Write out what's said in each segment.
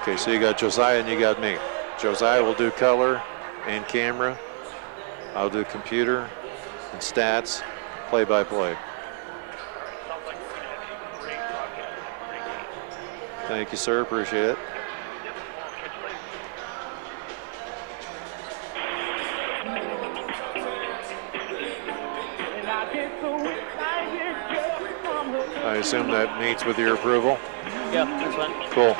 Okay, so you got Josiah and you got me. Josiah will do color and camera. I'll do computer and stats, play-by-play. Thank you, sir. Appreciate it. I assume that meets with your approval? Yeah, that's fine. Cool.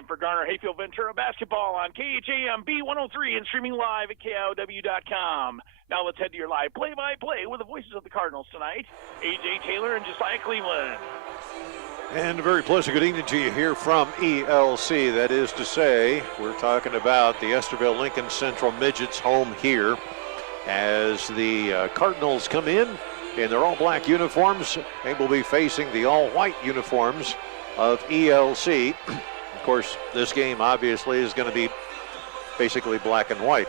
time for Garner-Hayfield-Ventura basketball on KHAM B103 and streaming live at KIOW.com. Now let's head to your live play-by-play with the voices of the Cardinals tonight, A.J. Taylor and Josiah Cleveland. And a very pleasant good evening to you here from ELC. That is to say, we're talking about the Estherville-Lincoln Central Midgets home here as the Cardinals come in their all-black uniforms. They will be facing the all-white uniforms of ELC. Of course, this game obviously is going to be basically black and white.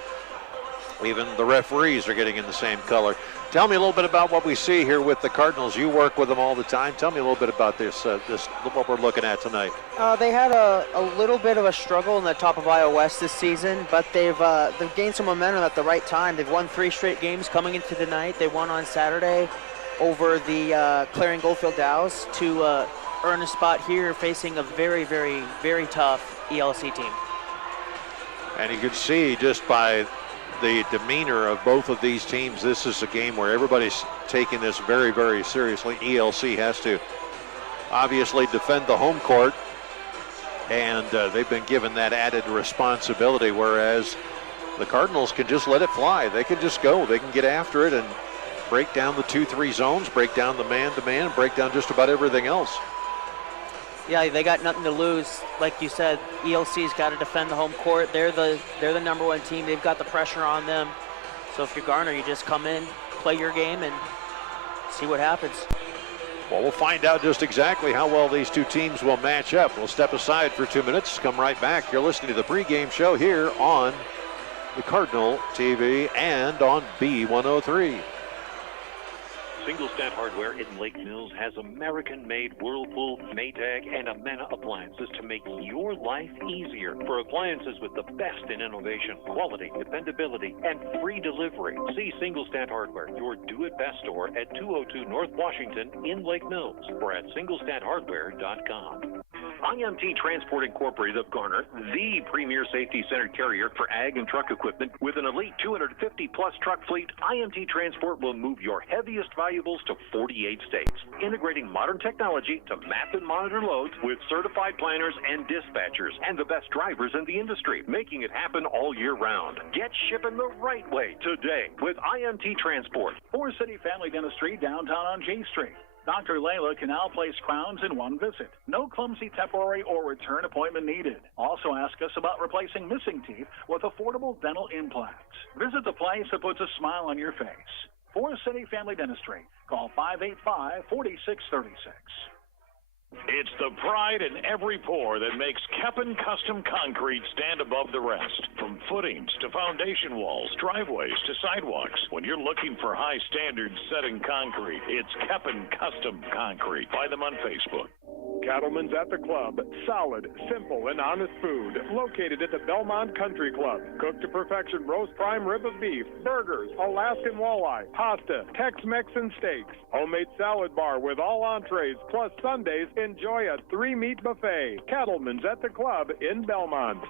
Even the referees are getting in the same color. Tell me a little bit about what we see here with the Cardinals. You work with them all the time. Tell me a little bit about this what we're looking at tonight. They had a little bit of a struggle in the top of Iowa West this season, but they've gained some momentum at the right time. They've won 3 straight games coming into the night. They won on Saturday over the Clarion Goldfield Dows to earn a spot here facing a very, very, very tough ELC team. And you can see just by the demeanor of both of these teams, this is a game where everybody's taking this very, very seriously. ELC has to obviously defend the home court, and they've been given that added responsibility, whereas the Cardinals can just let it fly. They can just go. They can get after it and break down the 2-3 zones, break down the man-to-man, and break down just about everything else. Yeah, they got nothing to lose. Like you said, ELC's got to defend the home court. They're the number 1 team. They've got the pressure on them. So if you're Garner, you just come in, play your game, and see what happens. Well, we'll find out just exactly how well these two teams will match up. We'll step aside for 2 minutes, come right back. You're listening to the pregame show here on the Cardinal TV and on B103. Single Stat Hardware in Lake Mills has American-made Whirlpool, Maytag, and Amana appliances to make your life easier. For appliances with the best in innovation, quality, dependability, and free delivery, see Single Stat Hardware, your do-it-best store at 202 North Washington in Lake Mills, or at singlestathardware.com. IMT Transport Incorporated of Garner, the premier safety-centered carrier for ag and truck equipment with an elite 250-plus truck fleet. IMT Transport will move your heaviest valuables to 48 states, integrating modern technology to map and monitor loads with certified planners and dispatchers and the best drivers in the industry, making it happen all year round. Get shipping the right way today with IMT Transport. Forest City Family Dentistry downtown on J Street. Dr. Layla can now place crowns in one visit. No clumsy temporary or return appointment needed. Also ask us about replacing missing teeth with affordable dental implants. Visit the place that puts a smile on your face. Forest City Family Dentistry. Call 585-4636. It's the pride in every pour that makes Keppen Custom Concrete stand above the rest. From footings to foundation walls, driveways to sidewalks. When you're looking for high standards set in concrete, it's Keppen Custom Concrete. Find them on Facebook. Cattlemen's at the Club. Solid, simple, and honest food. Located at the Belmont Country Club. Cooked to perfection roast prime rib of beef, burgers, Alaskan walleye, pasta, Tex-Mex and steaks. Homemade salad bar with all entrees, plus Sundays, enjoy a 3-meat buffet. Cattlemen's at the Club in Belmont.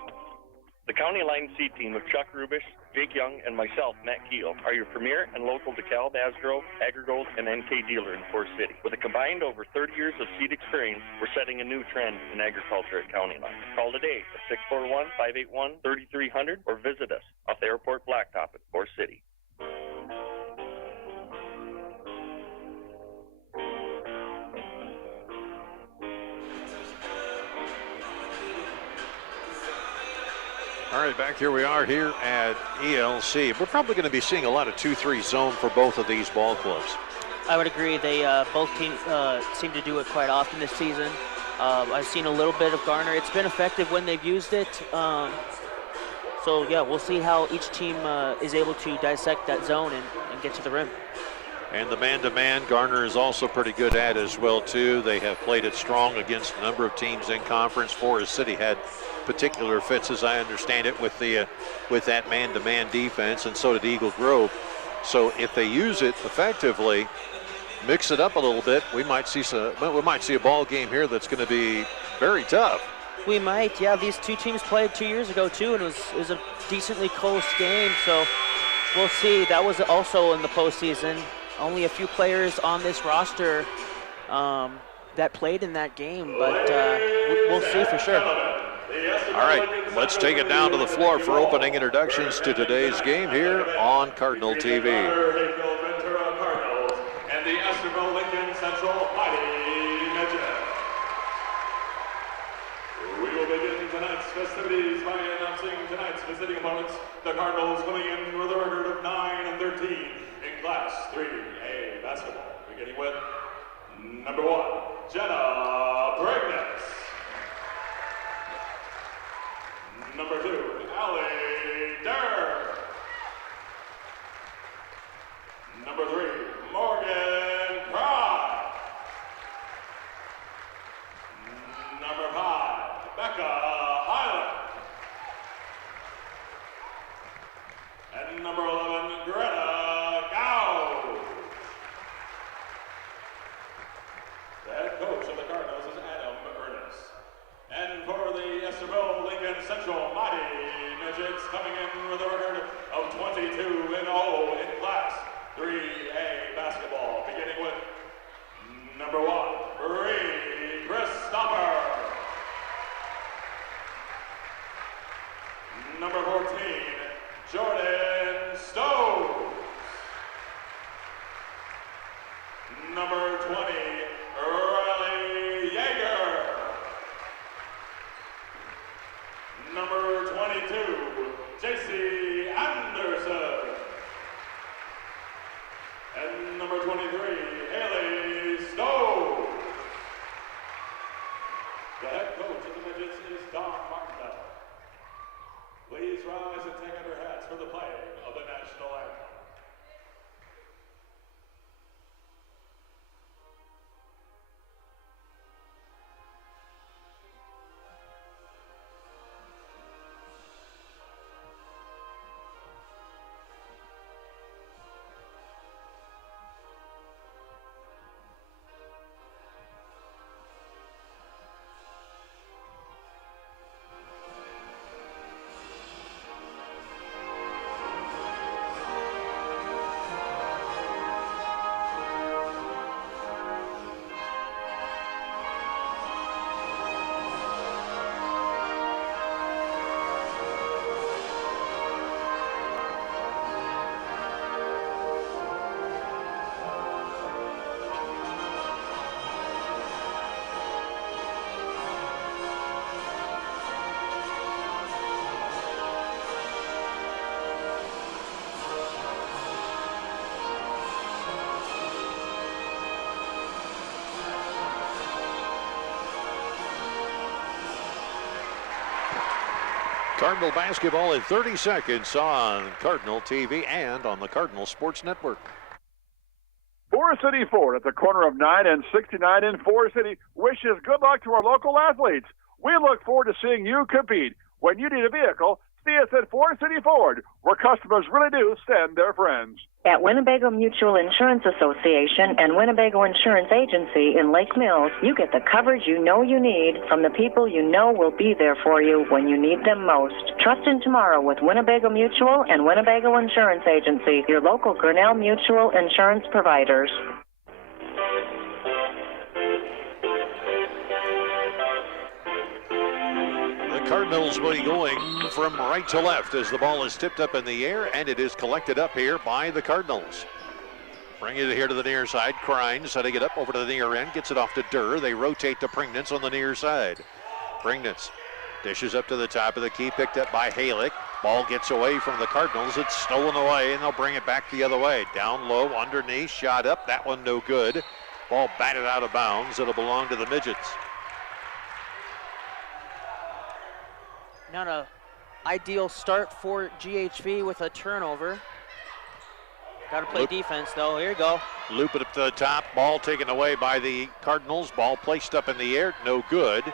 The County Line C team of Chuck Rubish, Jake Young, and myself, Matt Keel, are your premier and local DeKalb, Asgrove, AgriGold, and NK dealer in Forest City. With a combined over 30 years of seed experience, we're setting a new trend in agriculture at County Line. Call today at 641-581-3300 or visit us off the Airport Blacktop at Forest City. All right, back here we are here at ELC. We're probably going to be seeing a lot of 2-3 zone for both of these ball clubs. I would agree. They both teams seem to do it quite often this season. I've seen a little bit of Garner. It's been effective when they've used it. So, yeah, we'll see how each team is able to dissect that zone and get to the rim. And the man-to-man, Garner is also pretty good at as well, too. They have played it strong against a number of teams in conference. Forest City had particular fits, as I understand it, with that man-to-man defense, and so did Eagle Grove. So if they use it effectively, mix it up a little bit, we might see a ball game here that's going to be very tough. We might, yeah. These two teams played 2 years ago too, and it was a decently close game. So we'll see. That was also in the postseason. Only a few players on this roster that played in that game, but we'll see for sure. All right, let's take it down to the floor for opening introductions to today's game here on Cardinal TV. Garner-Hayfield-Ventura Cardinals and the Estherville-Lincoln Central Mighty Midgets. We will begin tonight's festivities by announcing tonight's visiting opponents. The Cardinals coming in with a record of 9-13 in Class 3A basketball. Beginning with number 1, Jenna Brignas. Number 2, Allie Durr. Number 3, Morgan Fry. Number 5, Becca Highland. And number 11, Greta Gao. The head coach of the Cardinals is Adam Ernest. And for the Estherville-Lincoln Central Mighty Midgets, coming in with a record of 22-0 in Class 3A basketball, beginning with number 1, Bree Christopher. Number 14, Jordan Stowe. Number 20, Riley Yeager. Number 22, J.C. Anderson. And number 23, Haley Stowe. The head coach of the Midgets is Don Martindale. Please rise and take out your hats for the playing of the national anthem. Cardinal basketball in 30 seconds on Cardinal TV and on the Cardinal Sports Network. Forest City Ford at the corner of 9 and 69 in Forest City wishes good luck to our local athletes. We look forward to seeing you compete. When you need a vehicle, see us at Forest City Ford, where customers really do send their friends. At Winnebago Mutual Insurance Association and Winnebago Insurance Agency in Lake Mills, you get the coverage you know you need from the people you know will be there for you when you need them most. Trust in tomorrow with Winnebago Mutual and Winnebago Insurance Agency, your local Grinnell Mutual insurance providers. Cardinals will be going from right to left as the ball is tipped up in the air, and it is collected up here by the Cardinals. Bringing it here to the near side. Krine setting it up over to the near end. Gets it off to Durr. They rotate to Pringnitz on the near side. Pringnitz dishes up to the top of the key. Picked up by Halick. Ball gets away from the Cardinals. It's stolen away, and they'll bring it back the other way. Down low, underneath, shot up. That one no good. Ball batted out of bounds. It'll belong to the Midgets. Not an ideal start for GHV with a turnover. Got to play defense, though. Here you go. Loop it up to the top. Ball taken away by the Cardinals. Ball placed up in the air. No good.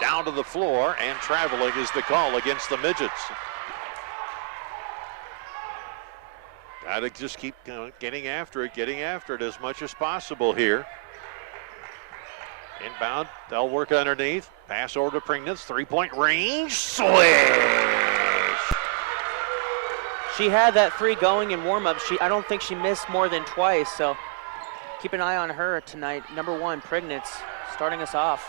Down to the floor, and traveling is the call against the Midgets. Got to just keep getting after it as much as possible here. Inbound, they'll work underneath. Pass over to Pringnitz, three-point range, swish! She had that three going in warm-up. I don't think she missed more than twice, so keep an eye on her tonight. Number 1, Pringnitz, starting us off.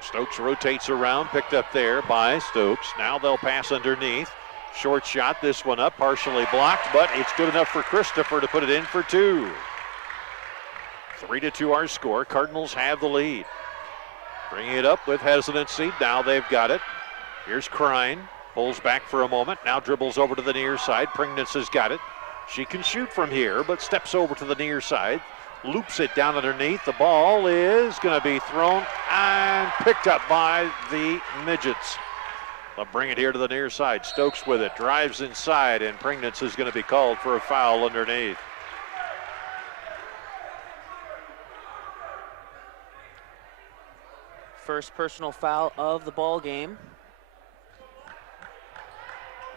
Stokes rotates around, picked up there by Stokes. Now they'll pass underneath. Short shot, this one up, partially blocked, but it's good enough for Christopher to put it in for 2. 3-2 our score. Cardinals have the lead. Bringing it up with hesitancy. Now they've got it. Here's Krein. Pulls back for a moment. Now dribbles over to the near side. Pringnitz has got it. She can shoot from here, but steps over to the near side. Loops it down underneath. The ball is going to be thrown and picked up by the Midgets. They'll bring it here to the near side. Stokes with it. Drives inside, and Pringnitz is going to be called for a foul underneath. First personal foul of the ball game.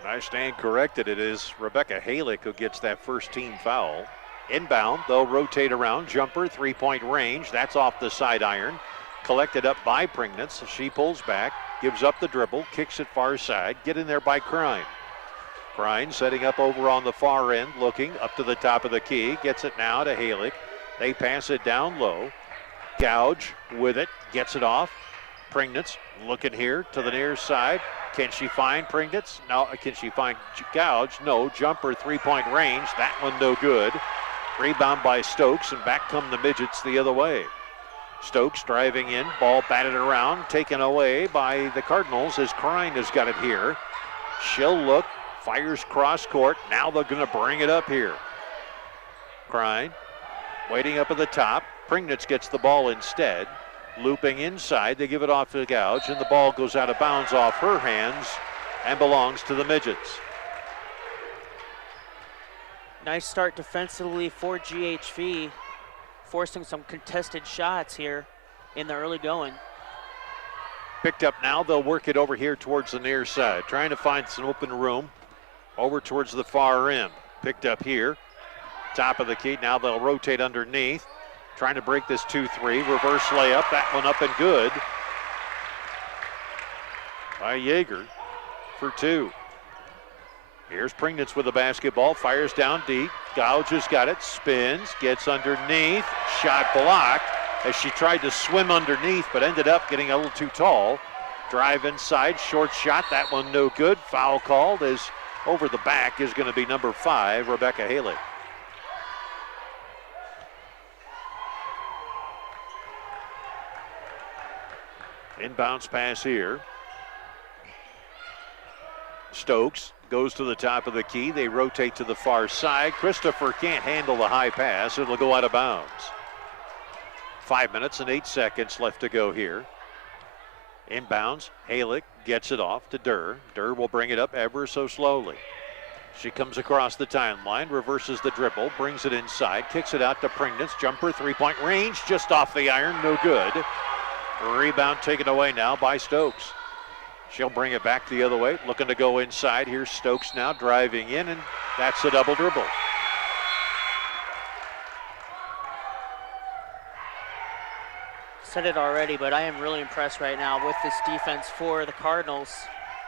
I stand corrected. It is Rebecca Halick who gets that first team foul. Inbound, they'll rotate around. Jumper, 3-point range. That's off the side iron. Collected up by Pringnitz. She pulls back, gives up the dribble, kicks it far side. Get in there by Krein. Krein setting up over on the far end, looking up to the top of the key. Gets it now to Halick. They pass it down low. Gouge with it, gets it off. Pringnitz looking here to the near side. Can she find Pringnitz? No. Can she find Gouge? No. Jumper, 3-point range. That one no good. Rebound by Stokes, and back come the Midgets the other way. Stokes driving in, ball batted around, taken away by the Cardinals as Krein has got it here. She'll look, fires cross court. Now they're going to bring it up here. Krein waiting up at the top. Pringnitz gets the ball instead. Looping inside, they give it off to Gouge, and the ball goes out of bounds off her hands and belongs to the Midgets. Nice start defensively for GHV, forcing some contested shots here in the early going. Picked up now, they'll work it over here towards the near side, trying to find some open room over towards the far rim. Picked up here, top of the key, now they'll rotate underneath. Trying to break this 2-3, reverse layup, that one up and good by Yeager for 2. Here's Pringnitz with the basketball, fires down deep. Gouge has got it, spins, gets underneath, shot blocked as she tried to swim underneath but ended up getting a little too tall. Drive inside, short shot, that one no good. Foul called as over the back is going to be number 5, Rebecca Haley. Inbounds pass here. Stokes goes to the top of the key. They rotate to the far side. Christopher can't handle the high pass. It'll go out of bounds. 5 minutes and 8 seconds left to go here. Inbounds. Halick gets it off to Durr. Durr will bring it up ever so slowly. She comes across the timeline, reverses the dribble, brings it inside, kicks it out to Pringnitz. Jumper, 3-point range, just off the iron, no good. Rebound taken away now by Stokes. She'll bring it back the other way, looking to go inside. Here's Stokes now driving in, and that's a double dribble. Said it already, but I am really impressed right now with this defense for the Cardinals.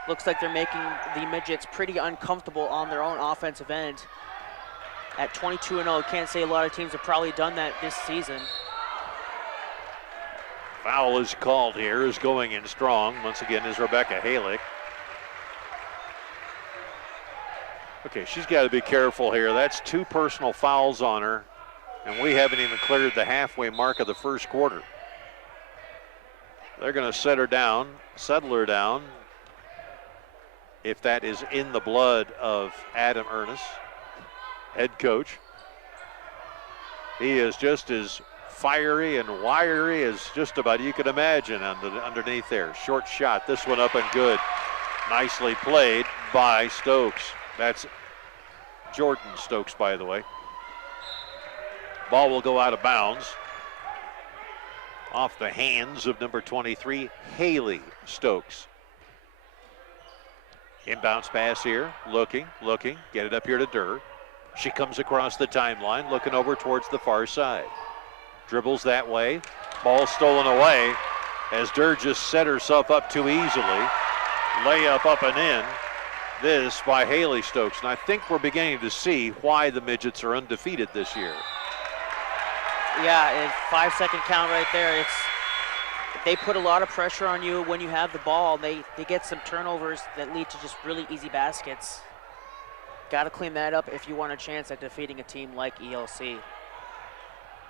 Looks like they're making the Midgets pretty uncomfortable on their own offensive end. At 22-0, can't say a lot of teams have probably done that this season. Foul is called here, is going in strong. Once again is Rebecca Halick. Okay, she's got to be careful here. That's 2 personal fouls on her, and we haven't even cleared the halfway mark of the first quarter. They're going to settle her down, if that is in the blood of Adam Ernest, head coach. He is just as fiery and wiry as just about you could imagine underneath there. Short shot, this one up and good. Nicely played by Stokes. That's Jordan Stokes, by the way. Ball will go out of bounds off the hands of number 23, Haley Stokes. Inbounds pass here, looking, get it up here to Durr. She comes across the timeline, looking over towards the far side. Dribbles that way, ball stolen away as Durr just set herself up too easily. Layup up and in. This by Haley Stokes. And I think we're beginning to see why the Midgets are undefeated this year. Yeah, a 5-second count right there. they put a lot of pressure on you when you have the ball. They get some turnovers that lead to just really easy baskets. Got to clean that up if you want a chance at defeating a team like ELC.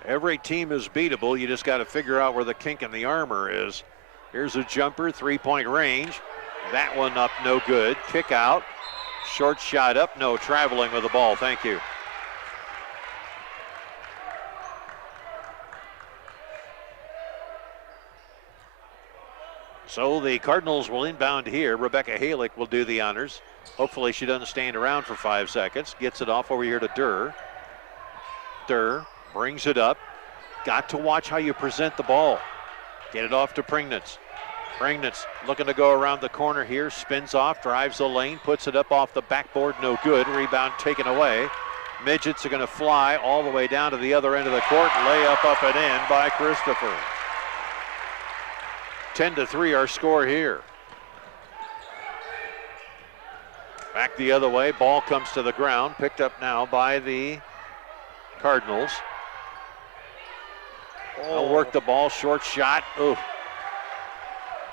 Every team is beatable. You just got to figure out where the kink in the armor is. Here's a jumper, three-point range. That one up, no good. Kick out. Short shot up, no, traveling with the ball. Thank you. So the Cardinals will inbound here. Rebecca Halick will do the honors. Hopefully she doesn't stand around for 5 seconds. Gets it off over here to Durr. Durr brings it up. Got to watch how you present the ball. Get it off to Pringnitz. Pringnitz looking to go around the corner here. Spins off, drives the lane, puts it up off the backboard. No good. Rebound taken away. Midgets are going to fly all the way down to the other end of the court. Layup up and in by Christopher. 10-3 our score here. Back the other way. Ball comes to the ground. Picked up now by the Cardinals. They'll work the ball. Short shot. Ooh.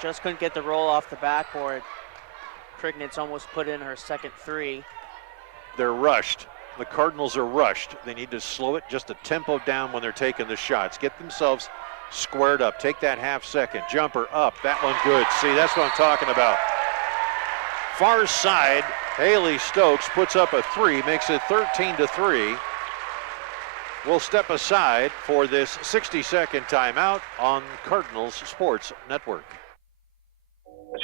Just couldn't get the roll off the backboard. Prignitz almost put in her second three. They're rushed. The Cardinals are rushed. They need to slow it just a tempo down when they're taking the shots. Get themselves squared up. Take that half second. Jumper up. That one good. See, that's what I'm talking about. Far side, Haley Stokes puts up a three, makes it 13-3. We'll step aside for this 60-second timeout on Cardinals Sports Network.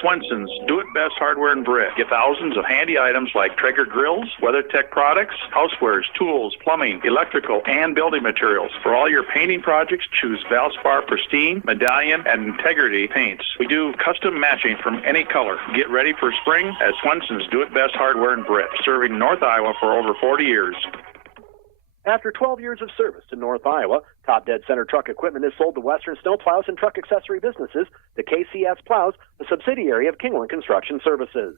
Swenson's Do It Best Hardware and Brick. Get thousands of handy items like Traeger grills, WeatherTech products, housewares, tools, plumbing, electrical, and building materials. For all your painting projects, choose Valspar Pristine, Medallion, and Integrity paints. We do custom matching from any color. Get ready for spring at Swenson's Do It Best Hardware and Brick, serving North Iowa for over 40 years. After 12 years of service to North Iowa, Top Dead Center Truck Equipment is sold to Western Snow Plows and Truck Accessory Businesses, the KCS Plows, a subsidiary of Kingland Construction Services.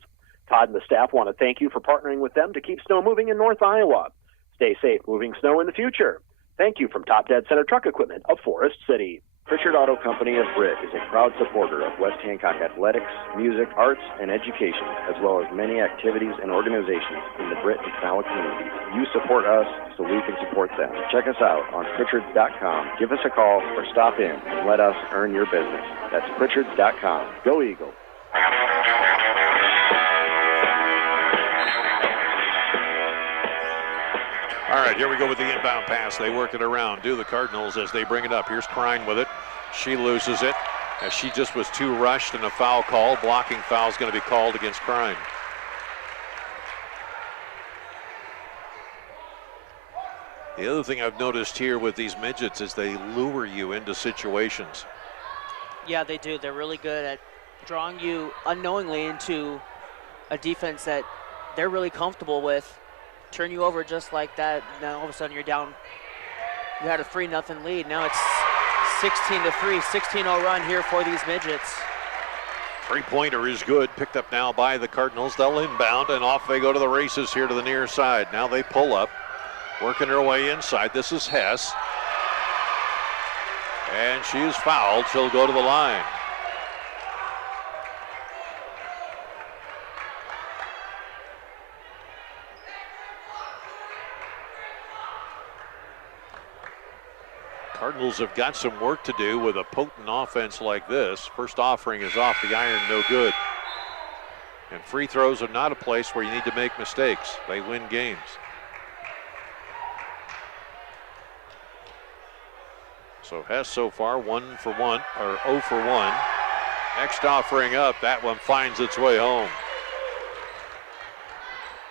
Todd and the staff want to thank you for partnering with them to keep snow moving in North Iowa. Stay safe moving snow in the future. Thank you from Top Dead Center Truck Equipment of Forest City. Pritchard Auto Company of Britt is a proud supporter of West Hancock athletics, music, arts, and education, as well as many activities and organizations in the Britt and Canala communities. You support us so we can support them. Check us out on Pritchards.com. Give us a call or stop in and let us earn your business. That's Pritchards.com. Go Eagles. All right, here we go with the inbound pass. They work it around. Do the Cardinals as they bring it up. Here's Krein with it. She loses it as she just was too rushed and a foul call. Blocking foul is going to be called against Krein. The other thing I've noticed here with these midgets is they lure you into situations. Yeah, they do. They're really good at drawing you unknowingly into a defense that they're really comfortable with. Turn you over just like that. Now all of a sudden you're down. You had a 3-0 lead. Now it's 16-3, 16-0 run here for these midgets. Three-pointer is good. Picked up now by the Cardinals. They'll inbound and off they go to the races here to the near side. Now they pull up, working her way inside. This is Hess. And she is fouled. She'll go to the line. Cardinals have got some work to do with a potent offense like this. First offering is off the iron, no good. And free throws are not a place where you need to make mistakes. They win games. So Hess so far 0 for 1. Next offering up, that one finds its way home.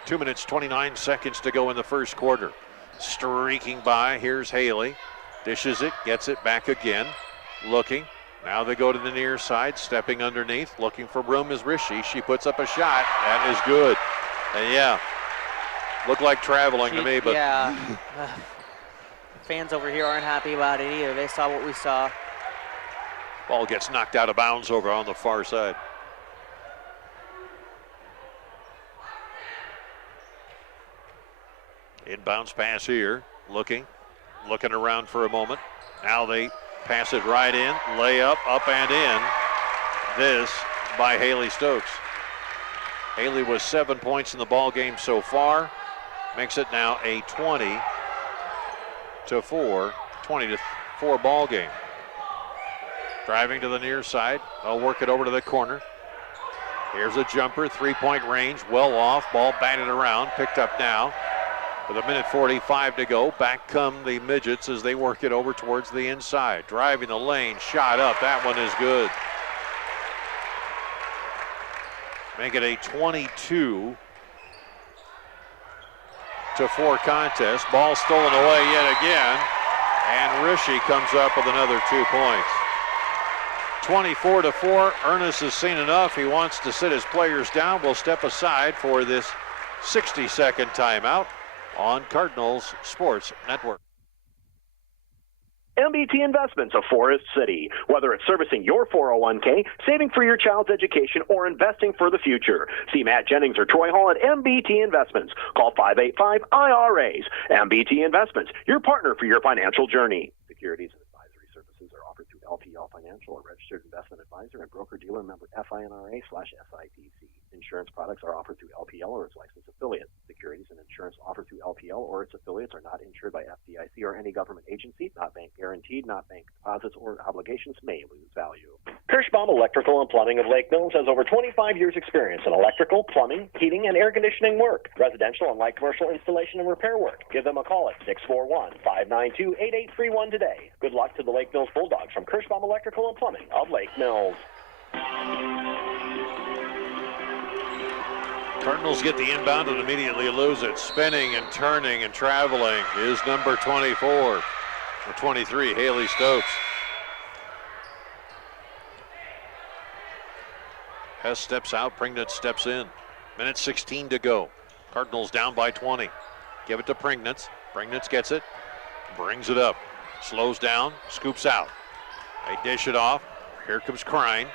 2 minutes, 29 seconds to go in the first quarter. Streaking by, here's Haley. Dishes it, gets it back again. Looking. Now they go to the near side, stepping underneath. Looking for room is Rishi. She puts up a shot. That is good. And yeah, looked like traveling to me, but. Yeah. Fans over here aren't happy about it either. They saw what we saw. Ball gets knocked out of bounds over on the far side. Inbounds pass here. Looking around for a moment. Now they Pass it right in, layup, up and in. This by Haley Stokes. Haley was 7 points in the ball game so far. Makes it now a 20-4 ball game. Driving to the near side. They'll work it over to the corner. Here's a jumper, 3-point range, well off. Ball batted around, picked up now. With 1:45 to go, back come the Midgets as they work it over towards the inside. Driving the lane, shot up, that one is good. Make it a 22-4 contest. Ball stolen away yet again, and Rishi comes up with another 2 points. 24-4, Ernest has seen enough. He wants to sit his players down. We'll step aside for this 60-second timeout on Cardinals Sports Network. MBT Investments of Forest City. Whether it's servicing your 401k, saving for your child's education, or investing for the future. See Matt Jennings or Troy Hall at MBT Investments. Call 585-IRAs. MBT Investments, your partner for your financial journey. Securities and advisory services are offered through LPL Financial, a registered investment advisor and broker-dealer member FINRA/SIPC. Insurance products are offered through LPL or its licensed affiliate. Securities and insurance offered through LPL or its affiliates are not insured by FDIC or any government agency, not bank guaranteed, not bank deposits or obligations may lose value. Kirschbaum Electrical and Plumbing of Lake Mills has over 25 years experience in electrical, plumbing, heating, and air conditioning work, residential and light commercial installation and repair work. Give them a call at 641-592-8831 today. Good luck to the Lake Mills Bulldogs from Kirschbaum Electrical and Plumbing of Lake Mills. Cardinals get the inbound and immediately lose it. Spinning and turning and traveling is number 24, or 23, Haley Stokes. Hess steps out, Pringnitz steps in. Minute 16 to go. Cardinals down by 20. Give it to Pringnitz. Pringnitz gets it, brings it up, slows down, scoops out. They dish it off. Here comes Krein.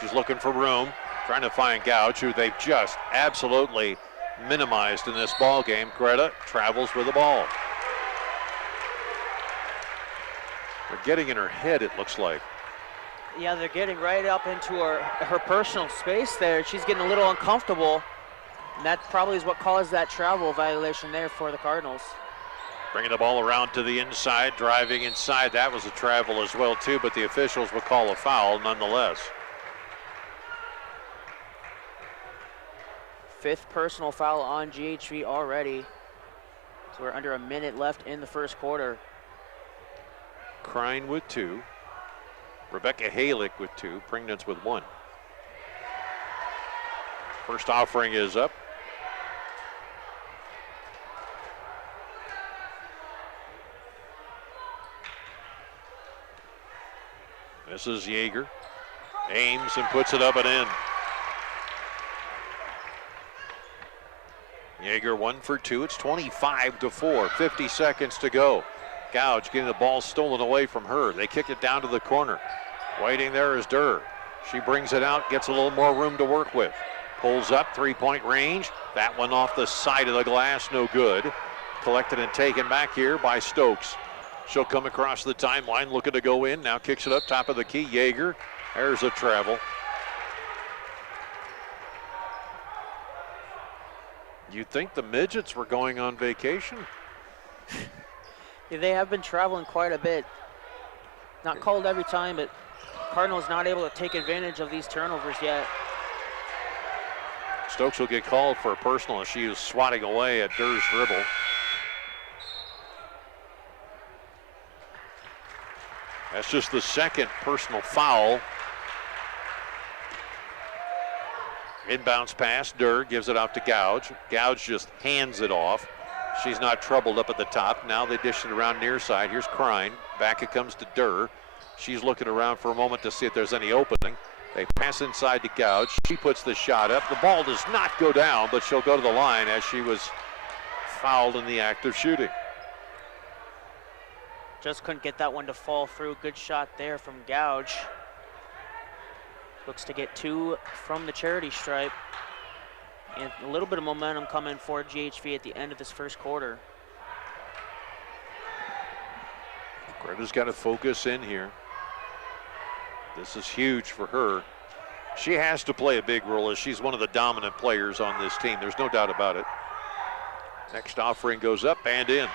She's looking for room. Trying to find Gouge, who they've just absolutely minimized in this ball game. Greta travels with the ball. They're getting in her head, it looks like. Yeah, they're getting right up into her personal space there. She's getting a little uncomfortable, and that probably is what caused that travel violation there for the Cardinals. Bringing the ball around to the inside, driving inside. That was a travel as well, too, but the officials will call a foul nonetheless. Fifth personal foul on GHV already. So we're under a minute left in the first quarter. Krein with 2. Rebecca Halick with 2. Pringnitz with 1. First offering is up. This is Yeager. Aims and puts it up and in. Yeager 1 for 2. It's 25-4. 50 seconds to go. Gouge getting the ball stolen away from her. They kick it down to the corner. Waiting there is Durr. She brings it out, gets a little more room to work with. Pulls up, 3-point range. That one off the side of the glass, no good. Collected and taken back here by Stokes. She'll come across the timeline, looking to go in. Now kicks it up top of the key. Yeager. There's a travel. You'd think the Midgets were going on vacation. Yeah, they have been traveling quite a bit. Not called every time, but Cardinals not able to take advantage of these turnovers yet. Stokes will get called for a personal as she is swatting away at Durr's dribble. That's just the second personal foul. Inbounds pass, Durr gives it out to Gouge. Gouge just hands it off. She's not troubled up at the top. Now they dish it around near side. Here's Krein. Back it comes to Durr. She's looking around for a moment to see if there's any opening. They pass inside to Gouge. She puts the shot up. The ball does not go down, but she'll go to the line as she was fouled in the act of shooting. Just couldn't get that one to fall through. Good shot there from Gouge. Looks to get 2 from the charity stripe. And a little bit of momentum coming for GHV at the end of this first quarter. Greta's got to focus in here. This is huge for her. She has to play a big role as she's one of the dominant players on this team. There's no doubt about it. Next offering goes up and in.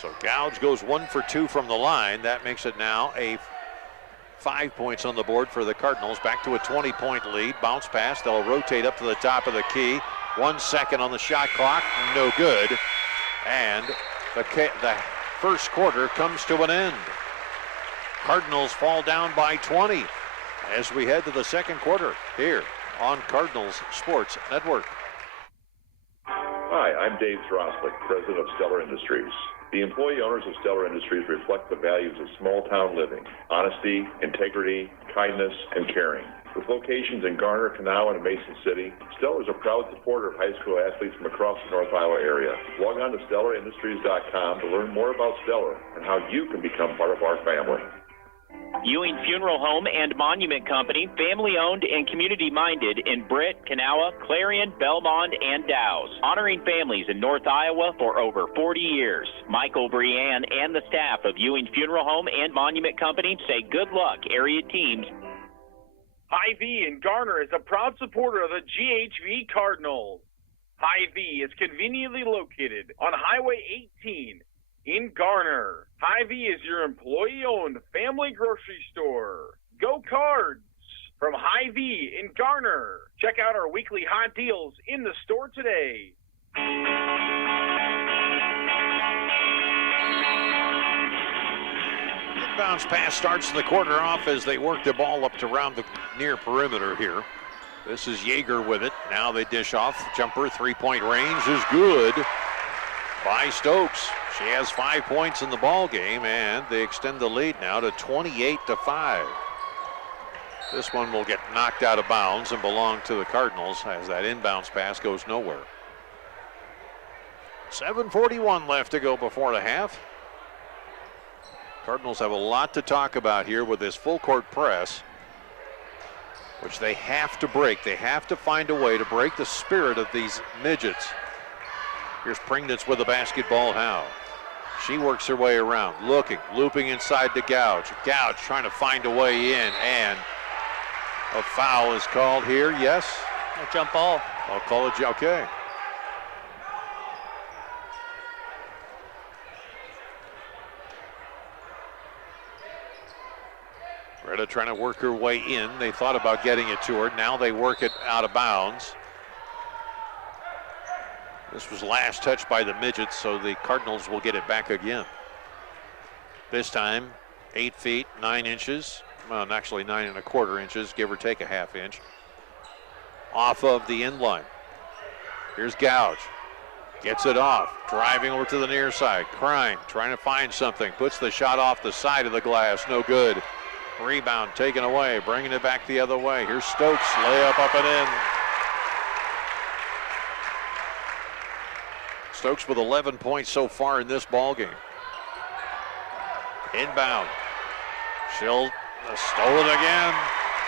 So Gouge goes 1 for 2 from the line. That makes it now a 5 points on the board for the Cardinals. Back to a 20-point lead. Bounce pass. They'll rotate up to the top of the key. 1 second on the shot clock. No good. And the first quarter comes to an end. Cardinals fall down by 20 as we head to the second quarter here on Cardinals Sports Network. Hi, I'm Dave Droslik, president of Stellar Industries. The employee owners of Stellar Industries reflect the values of small-town living, honesty, integrity, kindness, and caring. With locations in Garner, Kanawha, and Mason City, Stellar is a proud supporter of high school athletes from across the North Iowa area. Log on to StellarIndustries.com to learn more about Stellar and how you can become part of our family. Ewing Funeral Home and Monument Company, family-owned and community-minded in Britt, Kanawha, Clarion, Belmont, and Dow's. Honoring families in North Iowa for over 40 years. Michael Brianne and the staff of Ewing Funeral Home and Monument Company say good luck, area teams. Hy-Vee in Garner is a proud supporter of the GHV Cardinals. Hy-Vee is conveniently located on Highway 18 in Garner. Hy-Vee is your employee-owned family grocery store. Go Cards from Hy-Vee in Garner. Check out our weekly hot deals in the store today. Inbounds pass starts the quarter off as they work the ball up to around the near perimeter here. This is Yeager with it. Now they dish off. Jumper, three-point range is good by Stokes. She has 5 points in the ball game, and they extend the lead now to 28-5. This one will get knocked out of bounds and belong to the Cardinals as that inbounds pass goes nowhere. 7:41 left to go before the half. Cardinals have a lot to talk about here with this full court press, which they have to break. They have to find a way to break the spirit of these midgets. Here's Pringnitz with the basketball now. She works her way around, looping inside to Gouge. Gouge trying to find a way in, and a foul is called here, yes? A jump ball. I'll call it, okay. Greta trying to work her way in. They thought about getting it to her. Now they work it out of bounds. This was last touched by the midgets, so the Cardinals will get it back again. This time, 8 feet, 9 inches. Well, actually 9 1/4 inches, give or take a half inch. Off of the end line. Here's Gouge. Gets it off, driving over to the near side. Crime, trying to find something. Puts the shot off the side of the glass, no good. Rebound taken away, bringing it back the other way. Here's Stokes, layup up and in. Stokes with 11 points so far in this ball game. Inbound. She'll stole it again.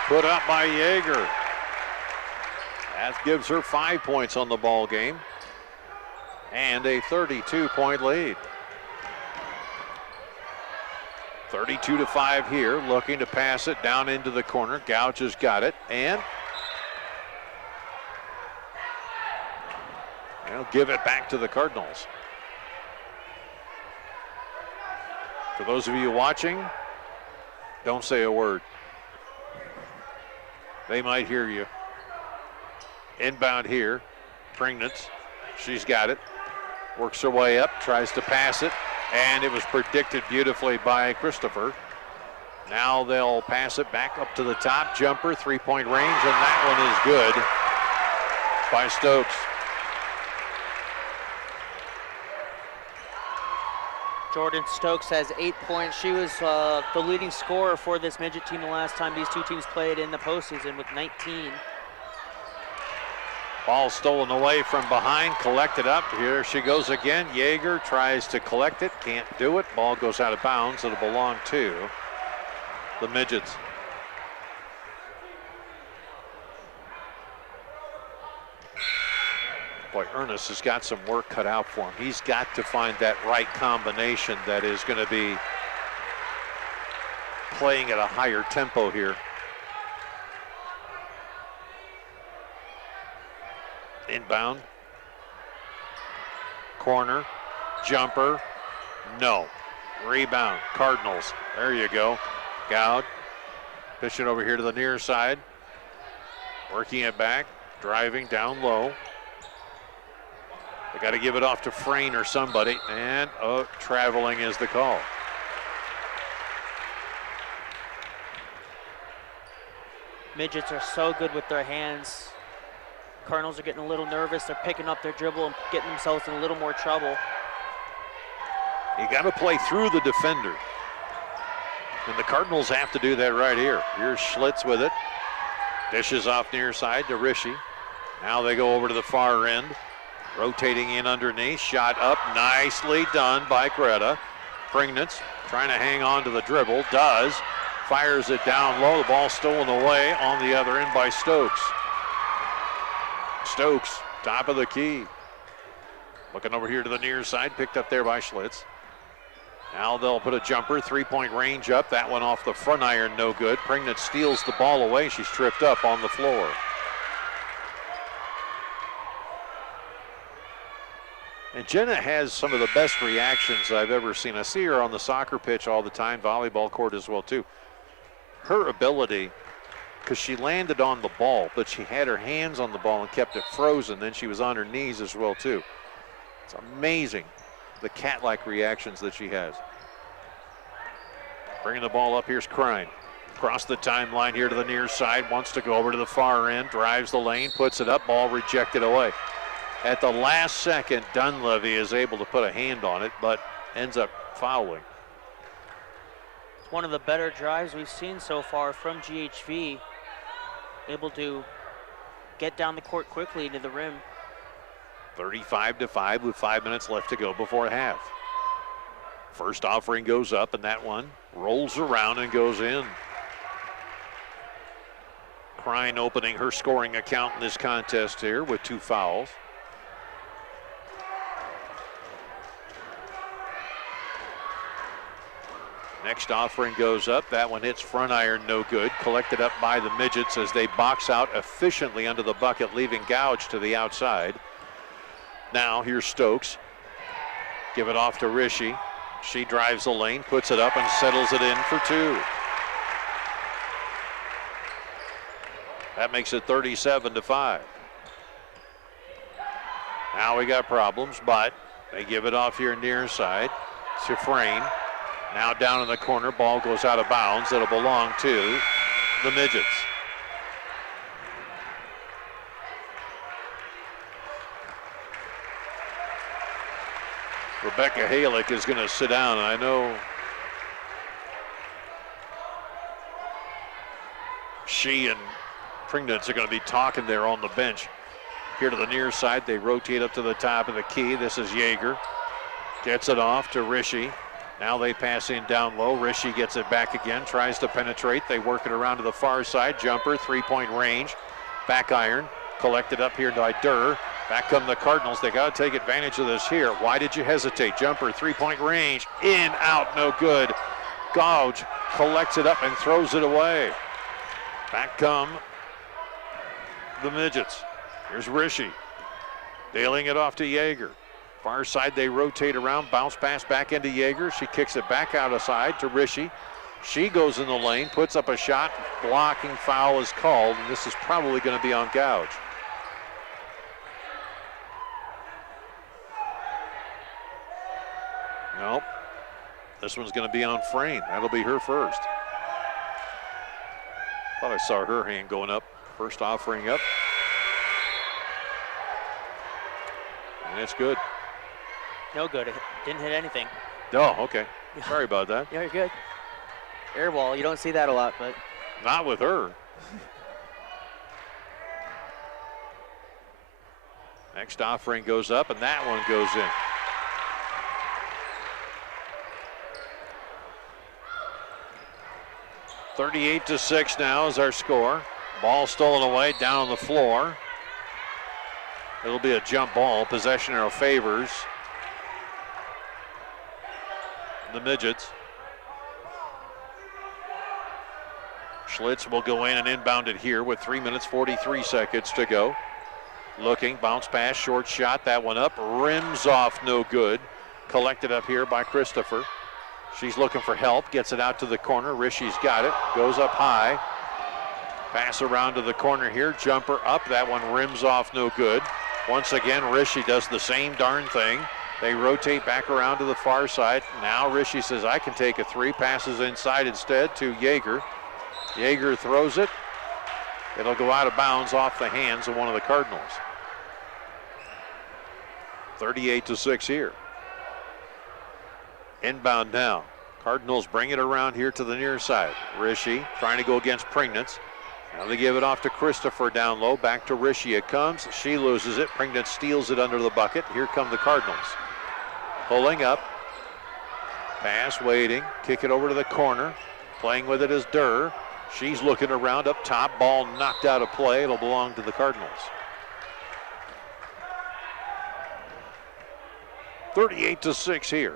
Put up by Yeager. That gives her 5 points on the ball game and a 32-point lead. 32-5 here, looking to pass it down into the corner. Gouge has got it, and they'll give it back to the Cardinals. For those of you watching, don't say a word. They might hear you. Inbound here, Pringnitz. She's got it. Works her way up, tries to pass it, and it was predicted beautifully by Christopher. Now they'll pass it back up to the top. Jumper, three-point range, and that one is good by Stokes. Jordan Stokes has 8 points. She was the leading scorer for this midget team the last time these two teams played in the postseason with 19. Ball stolen away from behind, collected up. Here she goes again. Yeager tries to collect it, can't do it. Ball goes out of bounds. It'll belong to the midgets. Boy, Ernest has got some work cut out for him. He's got to find that right combination that is going to be playing at a higher tempo here. Inbound. Corner. Jumper. No. Rebound. Cardinals. There you go. Gowd. Pitch it over here to the near side. Working it back. Driving down low. They got to give it off to Frayne or somebody. And, traveling is the call. Midgets are so good with their hands. Cardinals are getting a little nervous. They're picking up their dribble and getting themselves in a little more trouble. You got to play through the defender. And the Cardinals have to do that right here. Here's Schlitz with it. Dishes off near side to Rishi. Now they go over to the far end. Rotating in underneath. Shot up. Nicely done by Greta. Pringnitz trying to hang on to the dribble. Does. Fires it down low. The ball stolen away on the other end by Stokes. Stokes, top of the key. Looking over here to the near side. Picked up there by Schlitz. Now they'll put a jumper. 3-point range up. That one off the front iron. No good. Pringnitz steals the ball away. She's tripped up on the floor. And Jenna has some of the best reactions I've ever seen. I see her on the soccer pitch all the time, volleyball court as well too. Her ability, because she landed on the ball, but she had her hands on the ball and kept it frozen. Then she was on her knees as well too. It's amazing the cat-like reactions that she has. Bringing the ball up, here's Crine. Across the timeline here to the near side, wants to go over to the far end, drives the lane, puts it up, ball rejected away. At the last second, Dunleavy is able to put a hand on it, but ends up fouling. It's one of the better drives we've seen so far from GHV. Able to get down the court quickly to the rim. 35-5 with 5 minutes left to go before half. First offering goes up, and that one rolls around and goes in. Crine opening her scoring account in this contest here with 2 fouls. Next offering goes up. That one hits front iron, no good. Collected up by the Midgets as they box out efficiently under the bucket, leaving Gouge to the outside. Now here's Stokes. Give it off to Rishi. She drives the lane, puts it up, and settles it in for 2. That makes it 37-5. Now we got problems, but they give it off here near side to Frayne. Now down in the corner, ball goes out of bounds. It'll belong to the Midgets. Rebecca Halick is going to sit down. I know she and Pringnitz are going to be talking there on the bench. Here to the near side, they rotate up to the top of the key. This is Yeager. Gets it off to Rishi. Now they pass in down low. Rishi gets it back again, tries to penetrate. They work it around to the far side. Jumper, 3-point range. Back iron, collected up here by Durr. Back come the Cardinals. They got to take advantage of this here. Why did you hesitate? Jumper, 3-point range. In, out, no good. Gouge collects it up and throws it away. Back come the Midgets. Here's Rishi. Dealing it off to Yeager. Far side, they rotate around, bounce pass back into Yeager. She kicks it back out of side to Rishi. She goes in the lane, puts up a shot. Blocking foul is called, and this is probably going to be on Gouge. Nope. This one's going to be on Frayne. That'll be her first. Thought I saw her hand going up. First offering up. And it's good. No good. It didn't hit anything. Oh, okay. Sorry about that. Yeah, you're good. Air ball. You don't see that a lot, but. Not with her. Next offering goes up, and that one goes in. (38-6) now is our score. Ball stolen away down on the floor. It'll be a jump ball. Possession arrow favors the Midgets. Schlitz will go in and inbound it here with 3 minutes, 43 seconds to go. Looking, bounce pass, short shot, that one up, rims off, no good. Collected up here by Christopher. She's looking for help, gets it out to the corner. Rishi's got it, goes up high. Pass around to the corner here, jumper up, that one rims off, no good. Once again, Rishi does the same darn thing. They rotate back around to the far side. Now Rishi says, I can take a three, passes inside instead to Yeager. Yeager throws it. It'll go out of bounds off the hands of one of the Cardinals. 38-6 here. Inbound now. Cardinals bring it around here to the near side. Rishi trying to go against Prignitz. Now they give it off to Christopher down low. Back to Rishi it comes. She loses it. Prignitz steals it under the bucket. Here come the Cardinals. Pulling up. Pass waiting. Kick it over to the corner. Playing with it is Durr. She's looking around up top. Ball knocked out of play. It'll belong to the Cardinals. 38-6 here.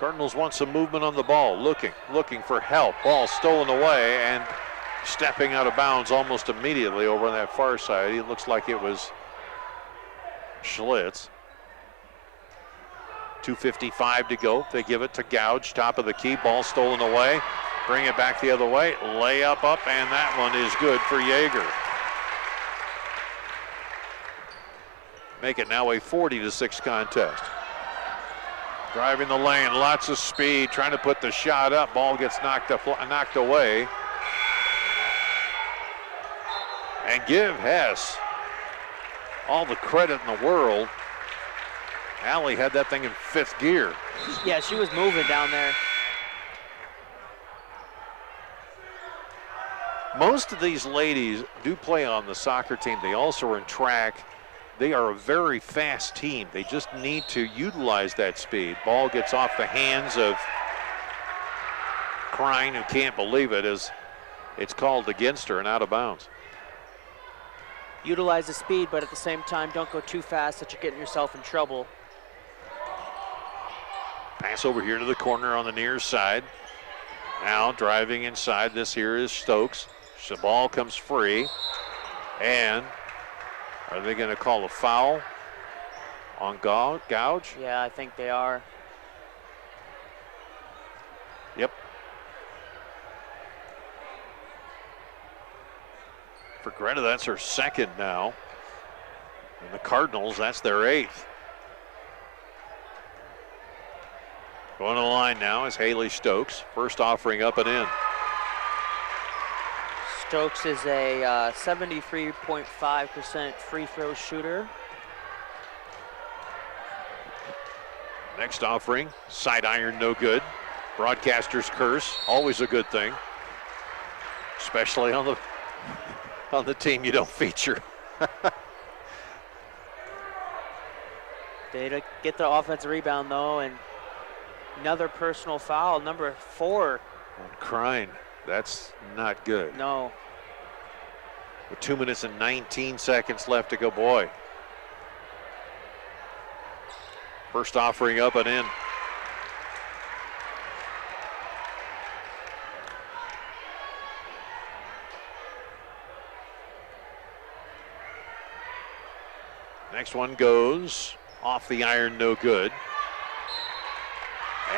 Cardinals want some movement on the ball. Looking for help. Ball stolen away and stepping out of bounds almost immediately over on that far side. It looks like it was Schlitz. 2:55 to go. They give it to Gouge, top of the key. Ball stolen away. Bring it back the other way. Layup up, and that one is good for Yeager. Make it now a 40-6 contest. Driving the lane, lots of speed, trying to put the shot up. Ball gets knocked away. And give Hess all the credit in the world. Allie had that thing in fifth gear. Yeah, she was moving down there. Most of these ladies do play on the soccer team. They also are in track. They are a very fast team. They just need to utilize that speed. Ball gets off the hands of Crine, who can't believe it as it's called against her and out of bounds. Utilize the speed, but at the same time, don't go too fast that you're getting yourself in trouble. Pass over here to the corner on the near side. Now driving inside, this here is Stokes. The ball comes free. And are they going to call a foul on Gouge? Yeah, I think they are. Yep. For Greta, that's her second now. And the Cardinals, that's their eighth. Going to the line now is Haley Stokes. First offering up and in. Stokes is a 73.5% free throw shooter. Next offering, side iron, no good. Broadcaster's curse, always a good thing, especially on the team you don't feature. They get the offensive rebound though, and another personal foul, number 4. On Crine, that's not good. No. With 2 minutes and 19 seconds left to go, boy. First offering up and in. Next one goes off the iron, no good.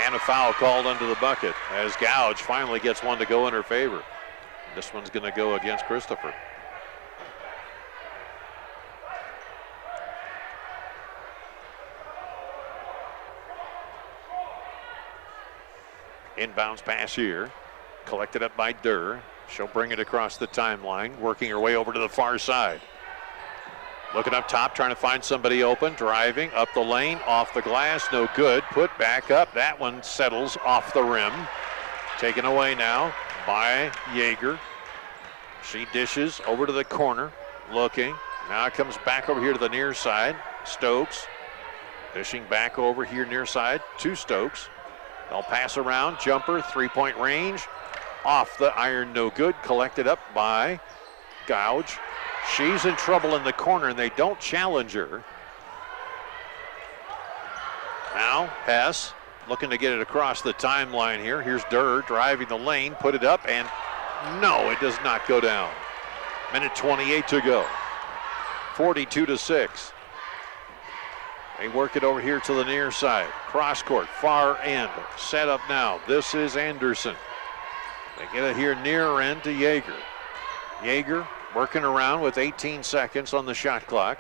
And a foul called under the bucket as Gouge finally gets one to go in her favor. This one's going to go against Christopher. Inbounds pass here. Collected up by Durr. She'll bring it across the timeline, working her way over to the far side. Looking up top, trying to find somebody open. Driving up the lane, off the glass, no good. Put back up. That one settles off the rim. Taken away now by Yeager. She dishes over to the corner. Looking. Now it comes back over here to the near side. Stokes. Dishing back over here near side to Stokes. They'll pass around. Jumper, three-point range. Off the iron, no good. Collected up by Gouge. She's in trouble in the corner, and they don't challenge her. Now, Hess looking to get it across the timeline here. Here's Durr driving the lane, put it up, and no, it does not go down. Minute 28 to go. 42-6. They work it over here to the near side. Cross court, far end. Set up now. This is Anderson. They get it here near end to Yeager. Yeager working around with 18 seconds on the shot clock.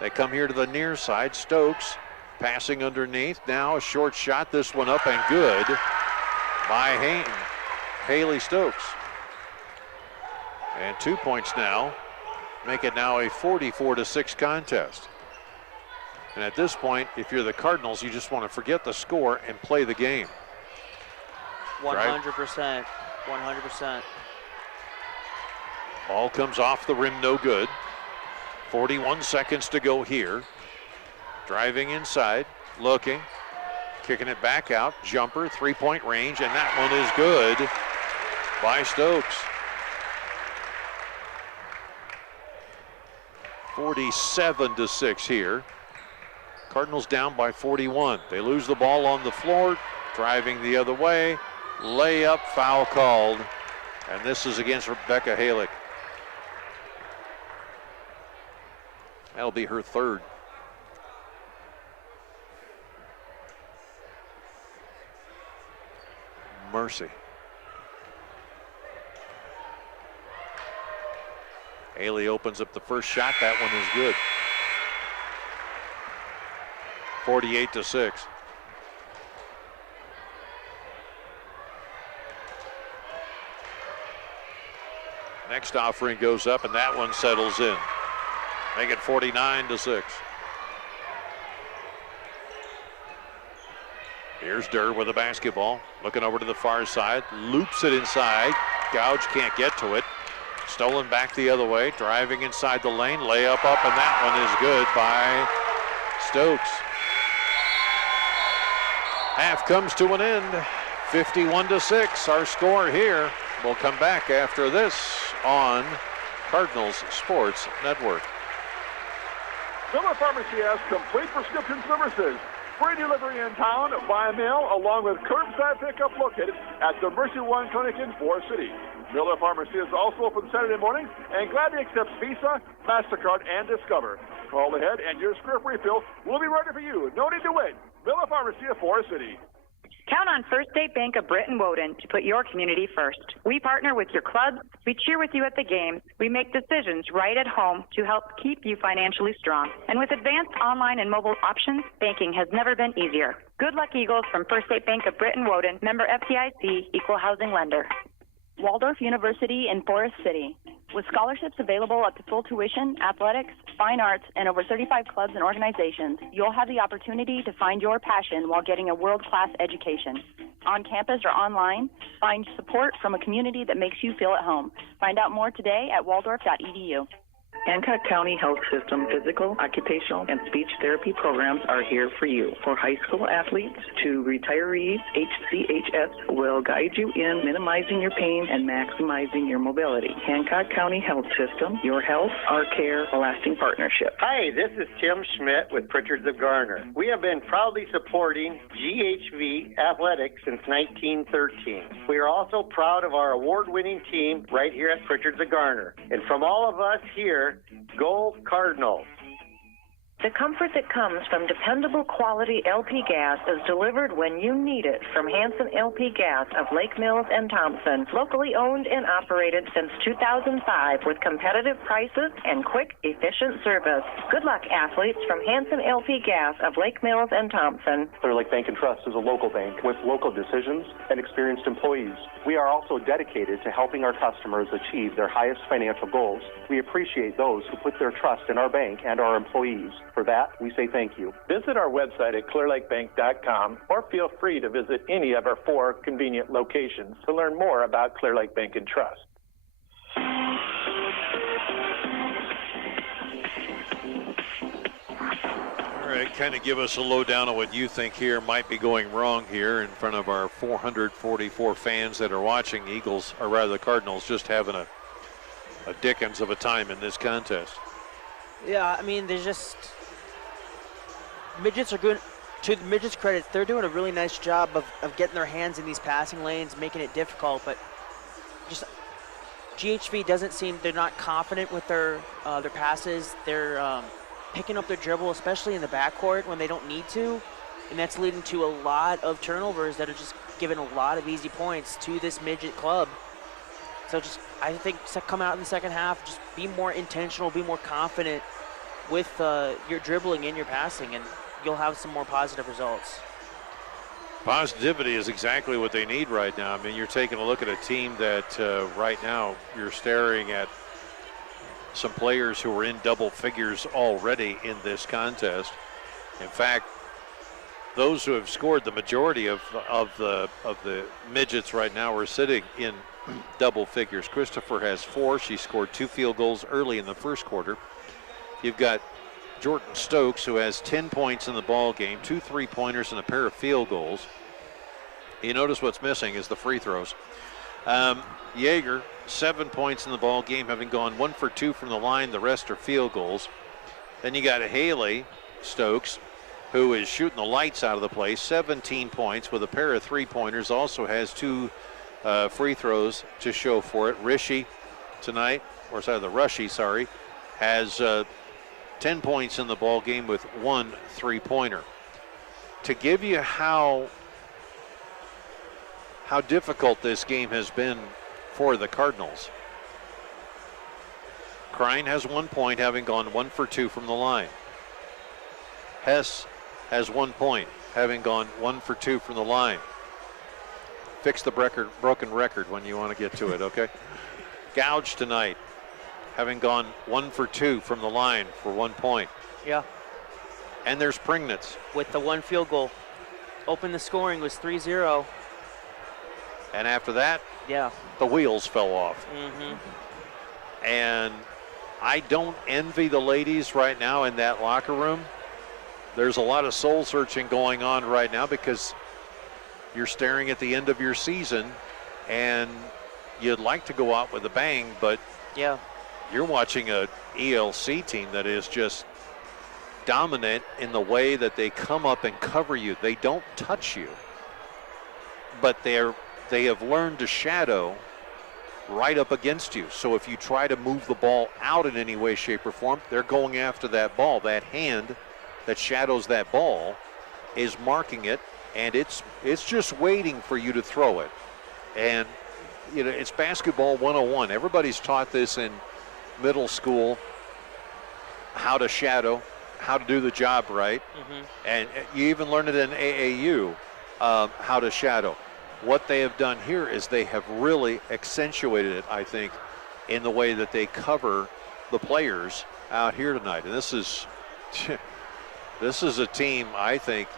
They come here to the near side. Stokes passing underneath. Now a short shot. This one up and good by Haley Stokes. And 2 points now. Make it now a 44-6 contest. And at this point, if you're the Cardinals, you just want to forget the score and play the game. 100%. 100%. Ball comes off the rim, no good. 41 seconds to go here. Driving inside, looking, kicking it back out. Jumper, three-point range, and that one is good by Stokes. 47-6 here. Cardinals down by 41. They lose the ball on the floor, driving the other way. Layup, foul called, and this is against Rebecca Halick. That'll be her third. Mercy. Haley opens up the first shot. That one is good. 48-6. Next offering goes up, and that one settles in. Make it 49-6. Here's Durr with the basketball. Looking over to the far side. Loops it inside. Gouge can't get to it. Stolen back the other way. Driving inside the lane. Layup up, and that one is good by Stokes. Half comes to an end. 51-6, our score here. We'll come back after this on Cardinals Sports Network. Miller Pharmacy has complete prescription services. Free delivery in town, by mail, along with curbside pickup located at the Mercy One Clinic in Forest City. Miller Pharmacy is also open Saturday mornings and gladly accepts Visa, MasterCard, and Discover. Call ahead and your script refill will be ready for you. No need to wait. Miller Pharmacy of Forest City. Count on First State Bank of Britain Woden to put your community first. We partner with your club, we cheer with you at the game, we make decisions right at home to help keep you financially strong. And with advanced online and mobile options, banking has never been easier. Good luck, Eagles, from First State Bank of Britain Woden, member FDIC, equal housing lender. Waldorf University in Forest City. With scholarships available up to full tuition, athletics, fine arts, and over 35 clubs and organizations, you'll have the opportunity to find your passion while getting a world-class education. On campus or online, find support from a community that makes you feel at home. Find out more today at waldorf.edu. Hancock County Health System physical, occupational, and speech therapy programs are here for you. For high school athletes to retirees, HCHS will guide you in minimizing your pain and maximizing your mobility. Hancock County Health System, your health, our care, a lasting partnership. Hi, this is Tim Schmidt with Pritchards of Garner. We have been proudly supporting GHV athletics since 1913. We are also proud of our award-winning team right here at Pritchards of Garner. And from all of us here, go Cardinals. The comfort that comes from dependable quality LP gas is delivered when you need it from Hanson LP Gas of Lake Mills and Thompson. Locally owned and operated since 2005 with competitive prices and quick, efficient service. Good luck, athletes, from Hanson LP Gas of Lake Mills and Thompson. Clear Lake Bank and Trust is a local bank with local decisions and experienced employees. We are also dedicated to helping our customers achieve their highest financial goals. We appreciate those who put their trust in our bank and our employees. For that, we say thank you. Visit our website at clearlakebank.com or feel free to visit any of our 4 convenient locations to learn more about Clear Lake Bank and Trust. All right, kind of give us a lowdown on what you think here might be going wrong here in front of our 444 fans that are watching. Eagles, or rather the Cardinals, just having a dickens of a time in this contest. Yeah, I mean, there's just midgets are good. to the midgets' credit, they're doing a really nice job of getting their hands in these passing lanes, making it difficult, but just GHV doesn't seem, they're not confident with their passes. They're picking up their dribble, especially in the backcourt when they don't need to, and that's leading to a lot of turnovers that are just giving a lot of easy points to this midget club. So just, I think, come out in the second half, just be more intentional, be more confident with your dribbling and your passing, and you'll have some more positive results. Positivity is exactly what they need right now. I mean, you're taking a look at a team that right now you're staring at some players who are in double figures already in this contest. In fact, those who have scored the majority of the midgets right now are sitting in double figures. Christopher has 4. She scored 2 field goals early in the first quarter. You've got Jordan Stokes, who has 10 points in the ball game, 2 3-pointers and a pair of field goals. You notice what's missing is the free throws. Yeager, 7 points in the ball game, having gone 1 for 2 from the line. The rest are field goals. Then you got Haley Stokes, who is shooting the lights out of the place, 17 points with a pair of 3-pointers, also has 2 free throws to show for it. Rushy has 10 points in the ball game with 1 3-pointer. To give you how difficult this game has been for the Cardinals, Krein has 1 point, having gone 1 for 2 from the line. Hess has 1 point, having gone 1 for 2 from the line. Fix the broken record when you want to get to it, okay? Gouge tonight, having gone 1 for 2 from the line for 1 point. Yeah. And there's Pringnitz. With the 1 field goal. Open the scoring was 3-0. And after that, yeah, the wheels fell off. Mm-hmm. And I don't envy the ladies right now in that locker room. There's a lot of soul searching going on right now because you're staring at the end of your season and you'd like to go out with a bang, but yeah, you're watching a ELC team that is just dominant in the way that they come up and cover you. They don't touch you, but they have learned to shadow right up against you. So if you try to move the ball out in any way, shape, or form, they're going after that ball. That hand that shadows that ball is marking it, and it's just waiting for you to throw it. And you know, it's basketball 101. Everybody's taught this in middle school, how to shadow, how to do the job right. Mm-hmm. And you even learn it in AAU, how to shadow. What they have done here is they have really accentuated it, I think, in the way that they cover the players out here tonight. And this is a team, I think,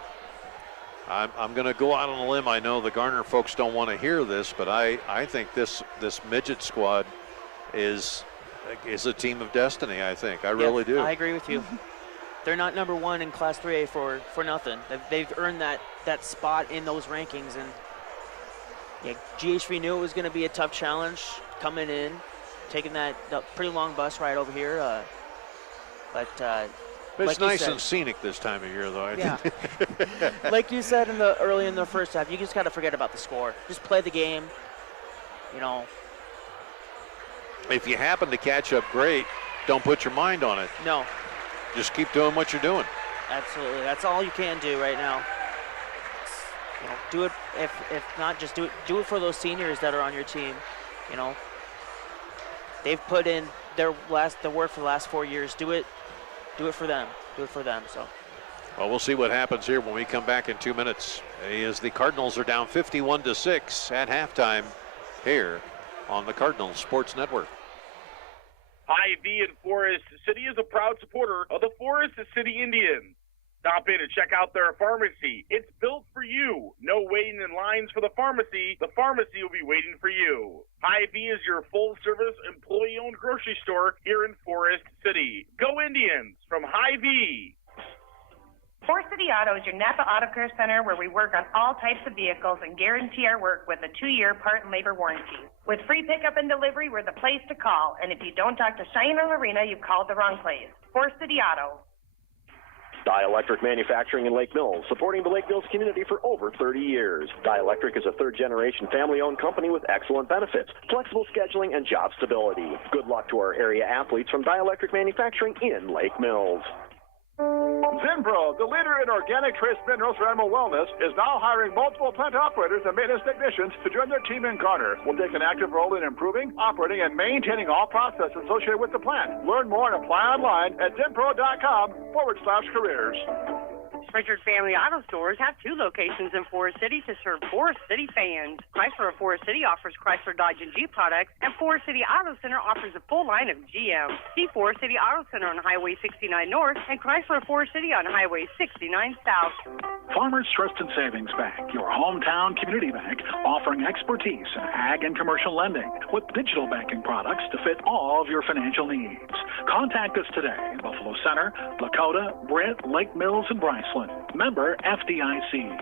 I'm going to go out on a limb. I know the Garner folks don't want to hear this, but I think this midget squad is a team of destiny, I think. I really do. I agree with you. They're not number 1 in Class 3A for nothing. They've earned that spot in those rankings. And yeah, GHV knew it was going to be a tough challenge coming in, taking that pretty long bus ride over here. But it's like nice said, and scenic this time of year, though. I yeah. think. Like you said early in the first half, you just got to forget about the score. Just play the game. You know. If you happen to catch up, great. Don't put your mind on it. No. Just keep doing what you're doing. Absolutely. That's all you can do right now. You know, do it. If not, just do it for those seniors that are on your team. You know, they've put in their work for the last 4 years. Do it for them. Do it for them. So. Well, we'll see what happens here when we come back in 2 minutes. As the Cardinals are down 51-6 at halftime here on the Cardinals Sports Network. Hy-Vee in Forest City is a proud supporter of the Forest City Indians. Stop in and check out their pharmacy. It's built for you. No waiting in lines for the pharmacy. The pharmacy will be waiting for you. Hy-Vee is your full-service, employee-owned grocery store here in Forest City. Go Indians from Hy-Vee. Forest City Auto is your Napa Auto Care Center where we work on all types of vehicles and guarantee our work with a 2-year part and labor warranty. With free pickup and delivery, we're the place to call. And if you don't talk to Cheyenne or Lorena, you've called the wrong place. Forest City Auto. Dielectric Manufacturing in Lake Mills, supporting the Lake Mills community for over 30 years. Dielectric is a third-generation family-owned company with excellent benefits, flexible scheduling, and job stability. Good luck to our area athletes from Dielectric Manufacturing in Lake Mills. Zinpro, the leader in organic trace minerals for animal wellness, is now hiring multiple plant operators and maintenance technicians to join their team in Garner. We'll take an active role in improving, operating, and maintaining all processes associated with the plant. Learn more and apply online at zinpro.com/careers. Richard Family Auto Stores have 2 locations in Forest City to serve Forest City fans. Chrysler of Forest City offers Chrysler, Dodge, and Jeep products, and Forest City Auto Center offers a full line of GM. See Forest City Auto Center on Highway 69 North and Chrysler of Forest City on Highway 69 South. Farmers Trust and Savings Bank, your hometown community bank, offering expertise in ag and commercial lending with digital banking products to fit all of your financial needs. Contact us today in Buffalo Center, Lakota, Britt, Lake Mills, and Bryceland. Member FDIC.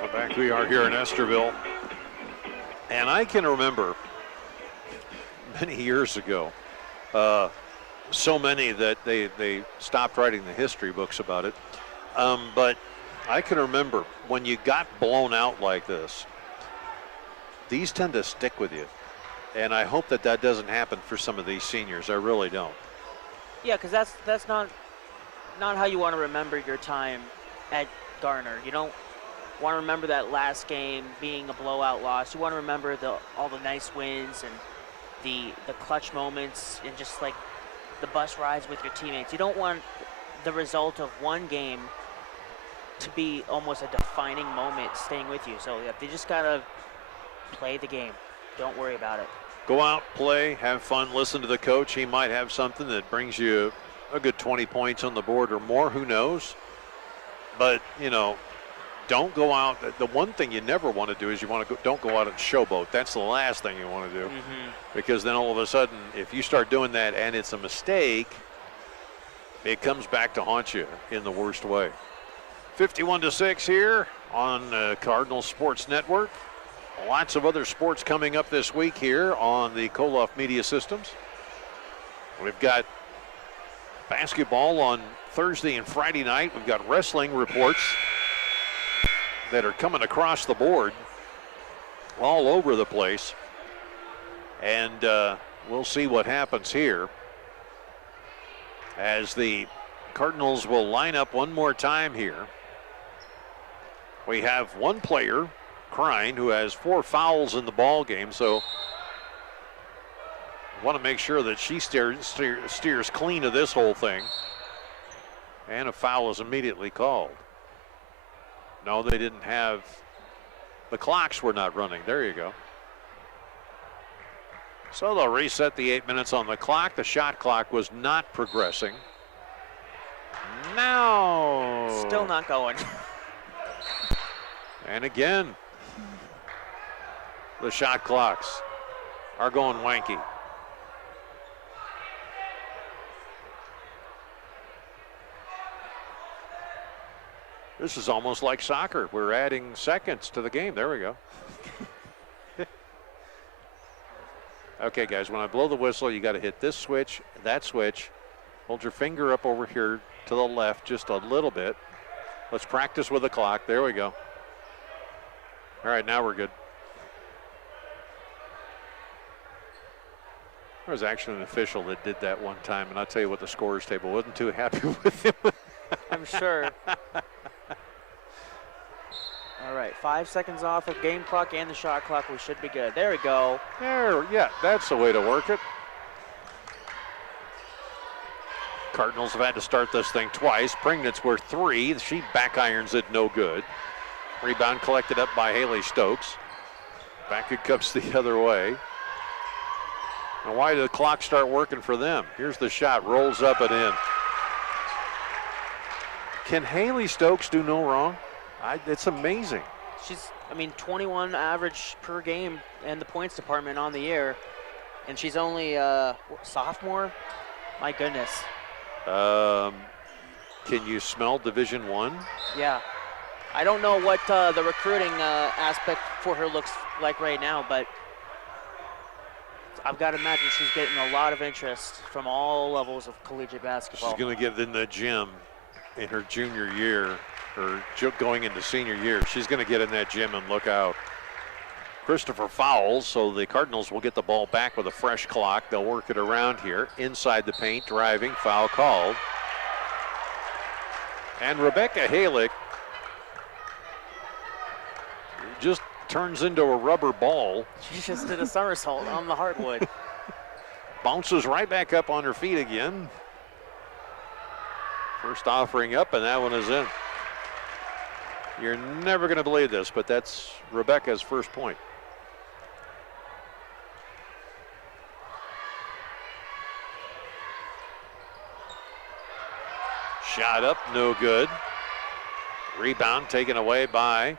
Well, back we are here in Estherville. And I can remember many years ago, so many that they stopped writing the history books about it. But I can remember when you got blown out like this, these tend to stick with you. And I hope that that doesn't happen for some of these seniors. I really don't. Yeah, because that's not how you want to remember your time at Garner. You don't want to remember that last game being a blowout loss. You want to remember all the nice wins and the clutch moments and just like the bus rides with your teammates. You don't want the result of one game to be almost a defining moment staying with you. So yeah, they just gotta play the game. Don't worry about it. Go out, play, have fun, listen to the coach. He might have something that brings you a good 20 points on the board or more, who knows? But, you know, don't go out. The one thing you never want to do is don't go out and showboat. That's the last thing you want to do. Because then all of a sudden, if you start doing that and it's a mistake, it comes back to haunt you in the worst way. 51-6 here on Cardinal Sports Network. Lots of other sports coming up this week here on the Koloff Media Systems. We've got basketball on Thursday and Friday night. We've got wrestling reports that are coming across the board all over the place. And we'll see what happens here as the Cardinals will line up one more time here. We have one player, Crine, who has 4 fouls in the ball game, so want to make sure that she steers clean of this whole thing. And a foul is immediately called. No, they didn't have, the clocks were not running. There you go. So they'll reset the 8 minutes on the clock. The shot clock was not progressing. Now. Still not going. And again, the shot clocks are going wanky. This is almost like soccer. We're adding seconds to the game. There we go. Okay, guys, when I blow the whistle, you got to hit this switch, that switch. Hold your finger up over here to the left just a little bit. Let's practice with the clock. There we go. All right, now we're good. There was actually an official that did that one time, and I'll tell you what, the scorer's table wasn't too happy with him. I'm sure. All right, 5 seconds off of game clock and the shot clock. We should be good. There we go. Yeah, that's the way to work it. Cardinals have had to start this thing twice. Pringnitz were 3. She back irons it, no good. Rebound collected up by Haley Stokes. Back it comes the other way. Now why did the clock start working for them? Here's the shot, rolls up and in. Can Haley Stokes do no wrong? It's amazing. She's, 21 average per game in the points department on the year. And she's only sophomore? My goodness. Can you smell Division I? Yeah. I don't know what the recruiting aspect for her looks like right now, but I've got to imagine she's getting a lot of interest from all levels of collegiate basketball. She's going to get in the gym in her junior year, or going into senior year. She's going to get in that gym and look out. Christopher fouls, so the Cardinals will get the ball back with a fresh clock. They'll work it around here. Inside the paint, driving, foul called. And Rebecca Halick just turns into a rubber ball. She just did a somersault on the hardwood. Bounces right back up on her feet again. First offering up, and that one is in. You're never going to believe this, but that's Rebecca's first point. Shot up, no good. Rebound taken away by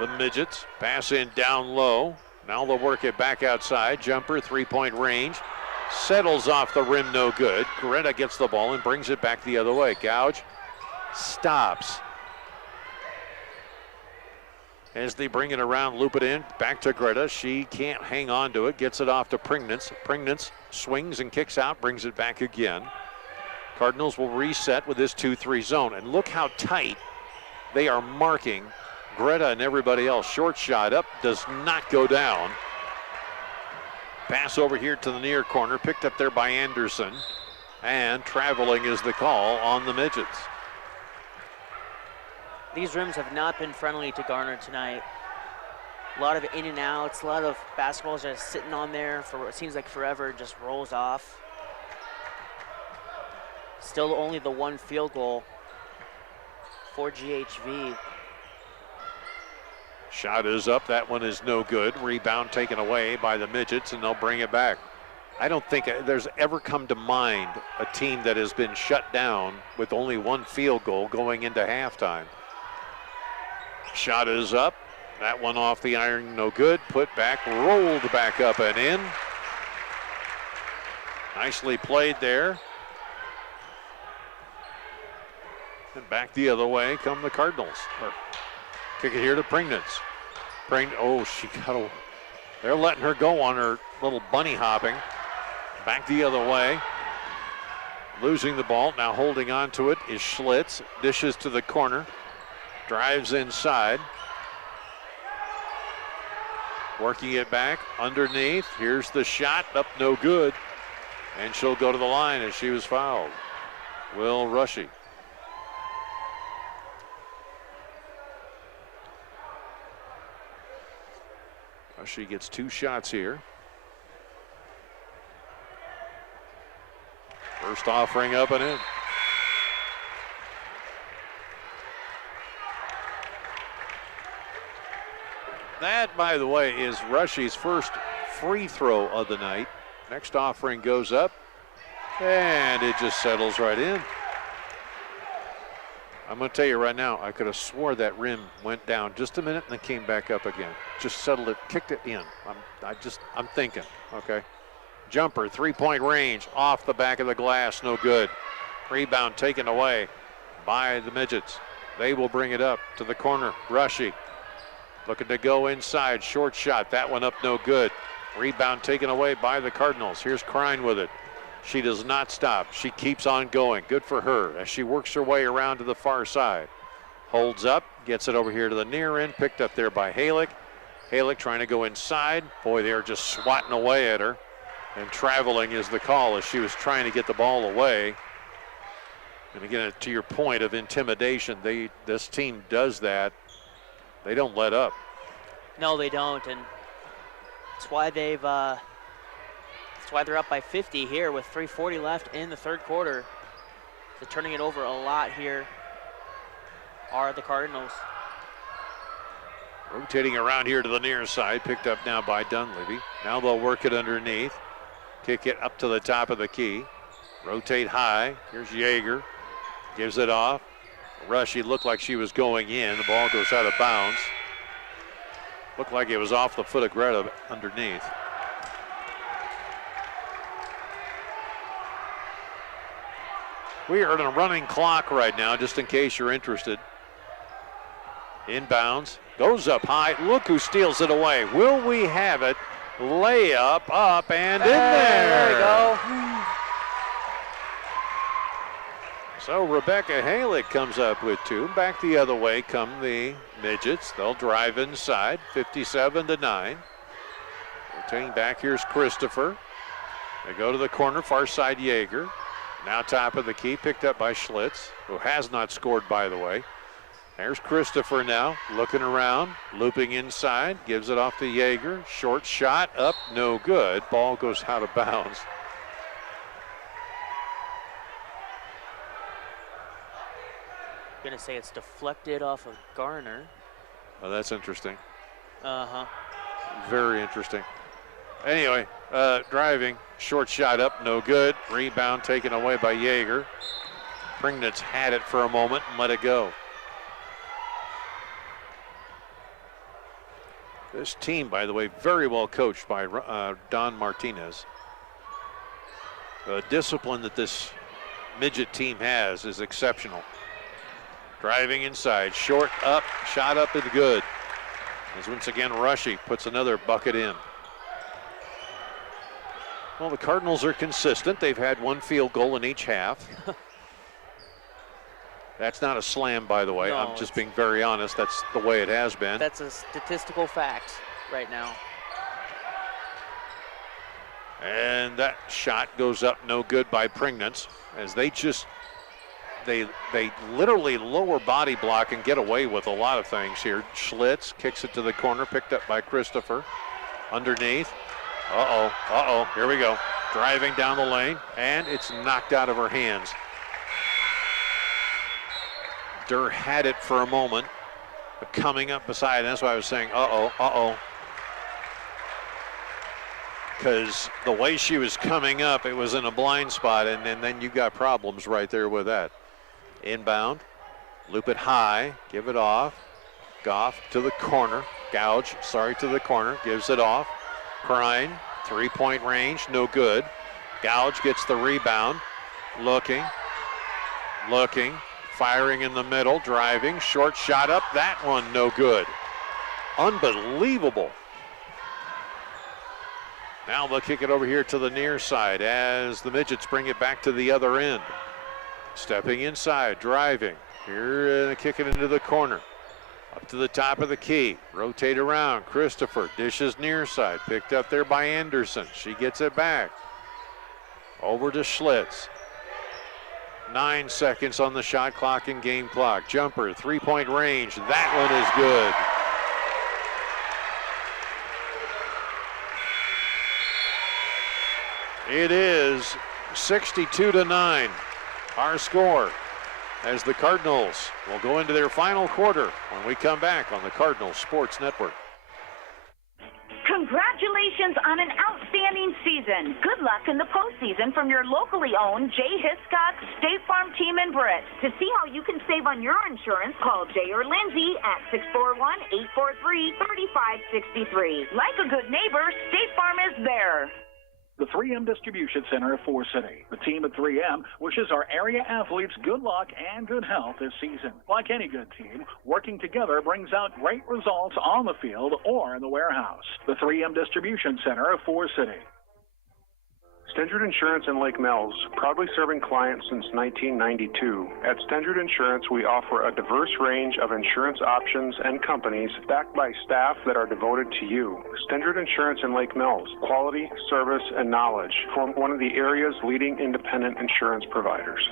the Midgets. Pass in down low. Now they'll work it back outside. Jumper, three-point range. Settles off the rim, no good. Greta gets the ball and brings it back the other way. Gouge stops. As they bring it around, loop it in, back to Greta. She can't hang on to it, gets it off to Pringnitz. Pringnitz swings and kicks out, brings it back again. Cardinals will reset with this 2-3 zone. And look how tight they are marking Greta and everybody else. Short shot up, does not go down. Pass over here to the near corner, picked up there by Anderson. And traveling is the call on the Midgets. These rims have not been friendly to Garner tonight. A lot of in and outs, a lot of basketballs just sitting on there for what seems like forever, just rolls off. Still only the one field goal for GHV. Shot is up, that one is no good. Rebound taken away by the Midgets, and they'll bring it back. I don't think there's ever come to mind a team that has been shut down with only one field goal going into halftime. Shot is up, that one off the iron, no good. Put back, rolled back up and in. Nicely played there. And back the other way come the Cardinals. Kick it here to Pringnitz. Oh, she got a, they're letting her go on her little bunny hopping. Back the other way. Losing the ball, now holding on to it is Schlitz. Dishes to the corner. Drives inside. Working it back underneath. Here's the shot, up no good. And she'll go to the line as she was fouled. Will Rushy. Rushy gets two shots here. First offering up and in. That, by the way, is Rushy's first free throw of the night. Next offering goes up, and it just settles right in. I'm going to tell you right now, I could have swore that rim went down just a minute and then came back up again. Just settled it, kicked it in. I'm thinking, okay. Jumper, three-point range, off the back of the glass, no good. Rebound taken away by the Midgets. They will bring it up to the corner. Rushy looking to go inside, short shot, that one up no good. Rebound taken away by the Cardinals. Here's Krein with it. She does not stop. She keeps on going. Good for her as she works her way around to the far side. Holds up, gets it over here to the near end, picked up there by Halick. Halick trying to go inside. Boy, they are just swatting away at her. And traveling is the call as she was trying to get the ball away. And again, to your point of intimidation, this team does that. They don't let up. No, they don't, and that's why they've. That's why they're up by 50 here with 3:40 left in the third quarter. So turning it over a lot here are the Cardinals. Rotating around here to the near side, picked up now by Dunleavy. Now they'll work it underneath. Kick it up to the top of the key. Rotate high. Here's Yeager. Gives it off. Rushy looked like she was going in. The ball goes out of bounds. Looked like it was off the foot of Greta underneath. We are on a running clock right now, just in case you're interested. Inbounds, goes up high. Look who steals it away. Will we have it? Layup up and in there. There we go. So Rebecca Halick comes up with 2. Back the other way come the Midgets. They'll drive inside, 57-9. Rotating back, here's Christopher. They go to the corner, far side Yeager. Now top of the key, picked up by Schlitz, who has not scored, by the way. There's Christopher now, looking around, looping inside, gives it off to Yeager. Short shot, up, no good. Ball goes out of bounds. I'm gonna say it's deflected off of Garner. Oh, that's interesting. Uh-huh. Very interesting. Anyway, driving, short shot up, no good. Rebound taken away by Yeager. Pringnitz had it for a moment and let it go. This team, by the way, very well coached by Don Martinez. The discipline that this midget team has is exceptional. Driving inside, short up, shot up and good. As once again, Rushy puts another bucket in. Well, the Cardinals are consistent. They've had 1 field goal in each half. That's not a slam, by the way. No, I'm just being very honest. That's the way it has been. That's a statistical fact right now. And that shot goes up no good by Pringnitz as they literally lower body block and get away with a lot of things here. Schlitz kicks it to the corner, picked up by Christopher. Underneath. Uh-oh, here we go. Driving down the lane, and it's knocked out of her hands. Durr had it for a moment, but coming up beside, and that's why I was saying, uh-oh. Because the way she was coming up, it was in a blind spot, and then you got problems right there with that. Inbound, loop it high, give it off. Goff to the corner, to the corner, gives it off. Prine, 3-point range, no good. Gouge gets the rebound, looking, firing in the middle, driving, short shot up, that one no good. Unbelievable. Now they'll kick it over here to the near side as the Midgets bring it back to the other end. Stepping inside, driving, here kick it into the corner. Up to the top of the key, rotate around, Christopher dishes near side, picked up there by Anderson. She gets it back. Over to Schlitz. 9 seconds on the shot clock and game clock. Jumper, 3-point range, that one is good. It is 62-9, our score, as the Cardinals will go into their final quarter when we come back on the Cardinals Sports Network. Congratulations on an outstanding season. Good luck in the postseason from your locally owned Jay Hiscox State Farm team in Britt. To see how you can save on your insurance, call Jay or Lindsay at 641-843-3563. Like a good neighbor, State Farm is there. The 3M Distribution Center of Forest City. The team at 3M wishes our area athletes good luck and good health this season. Like any good team, working together brings out great results on the field or in the warehouse. The 3M Distribution Center of Forest City. Stendrud Insurance in Lake Mills, proudly serving clients since 1992. At Stendrud Insurance, we offer a diverse range of insurance options and companies backed by staff that are devoted to you. Stendrud Insurance in Lake Mills, quality, service, and knowledge from one of the area's leading independent insurance providers.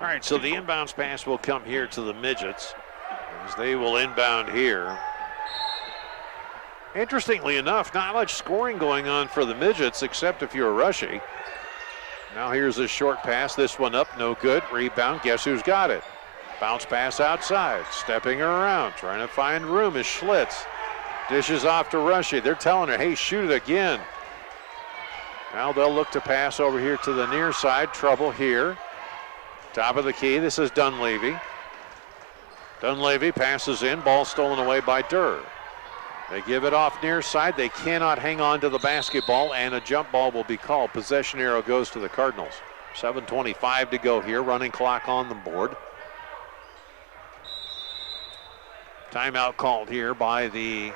All right, so the inbounds pass will come here to the Midgets as they will inbound here. Interestingly enough, not much scoring going on for the Midgets, except if you're Rushy. Now here's a short pass. This one up, no good. Rebound, guess who's got it? Bounce pass outside, stepping her around, trying to find room is Schlitz. Dishes off to Rushy. They're telling her, hey, shoot it again. Now they'll look to pass over here to the near side. Trouble here. Top of the key, this is Dunleavy. Dunleavy passes in, ball stolen away by Durr. They give it off near side. They cannot hang on to the basketball, and a jump ball will be called. Possession arrow goes to the Cardinals. 7:25 to go here. Running clock on the board. Timeout called here by the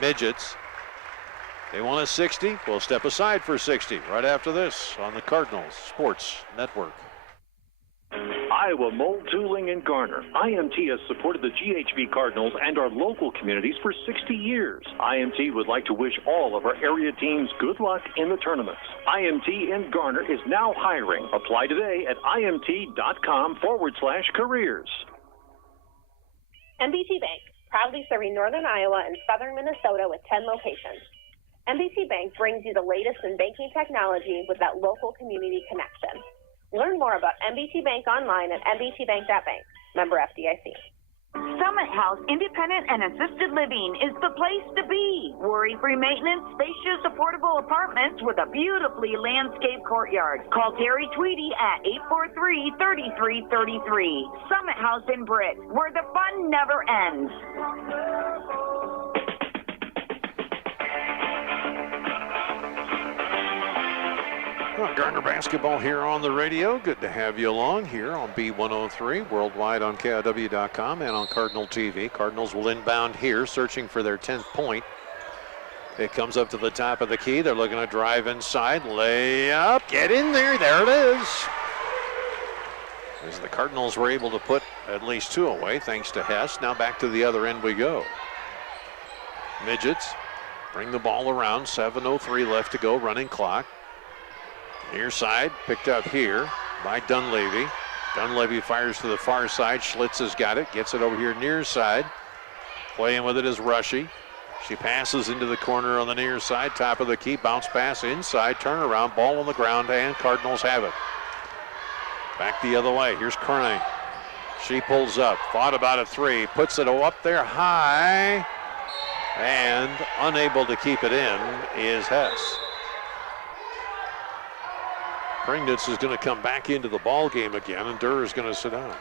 Midgets. They want a 60. We'll step aside for 60 right after this on the Cardinals Sports Network. Iowa Mold Tooling in Garner. IMT has supported the GHV Cardinals and our local communities for 60 years. IMT would like to wish all of our area teams good luck in the tournaments. IMT in Garner is now hiring. Apply today at imt.com/careers. NBC Bank, proudly serving northern Iowa and southern Minnesota with 10 locations. NBC Bank brings you the latest in banking technology with that local community connection. Learn more about NBC Bank online at nbcbank.bank. Member FDIC. Summit House Independent and Assisted Living is the place to be. Worry-free maintenance, spacious, affordable apartments with a beautifully landscaped courtyard. Call Terry Tweedy at 843-3333. Summit House in Britt, where the fun never ends. Garner basketball here on the radio. Good to have you along here on B103, worldwide on KIW.com and on Cardinal TV. Cardinals will inbound here, searching for their 10th point. It comes up to the top of the key. They're looking to drive inside, lay up, get in there. There it is. As the Cardinals were able to put at least 2 away, thanks to Hess. Now back to the other end we go. Midgets bring the ball around. 7:03 left to go, running clock. Near side, picked up here by Dunleavy. Dunleavy fires to the far side. Schlitz has got it, gets it over here near side. Playing with it is Rushy. She passes into the corner on the near side, top of the key, bounce pass inside, turnaround, ball on the ground, and Cardinals have it. Back the other way, here's Crane. She pulls up, thought about a 3, puts it up there high, and unable to keep it in is Hess. Pringnitz is going to come back into the ball game again, and Durr is going to sit down.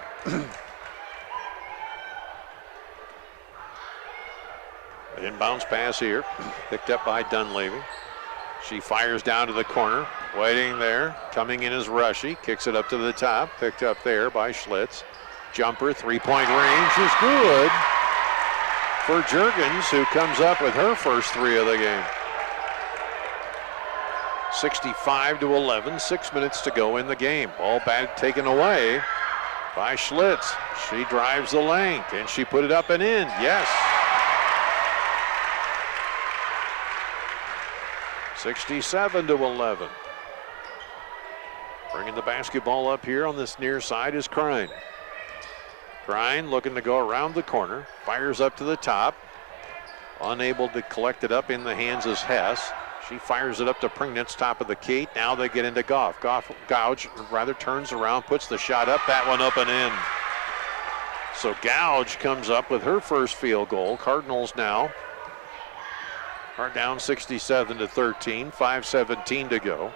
Inbounds pass here, picked up by Dunleavy. She fires down to the corner, waiting there. Coming in is Rushy, kicks it up to the top, picked up there by Schlitz. Jumper, 3-point range is good for Juergens, who comes up with her first 3 of the game. 65-11, 6 minutes to go in the game. Ball back taken away by Schlitz. She drives the lane. Can she put it up and in? Yes. 67-11. Bringing the basketball up here on this near side is Crine. Crine looking to go around the corner. Fires up to the top. Unable to collect it up in the hands is Hess. She fires it up to Pringnitz, top of the key. Now they get into Goff. Gouge rather turns around, puts the shot up, that one up and in. So Gouge comes up with her first field goal. Cardinals now are down 67-13, 5:17 to go.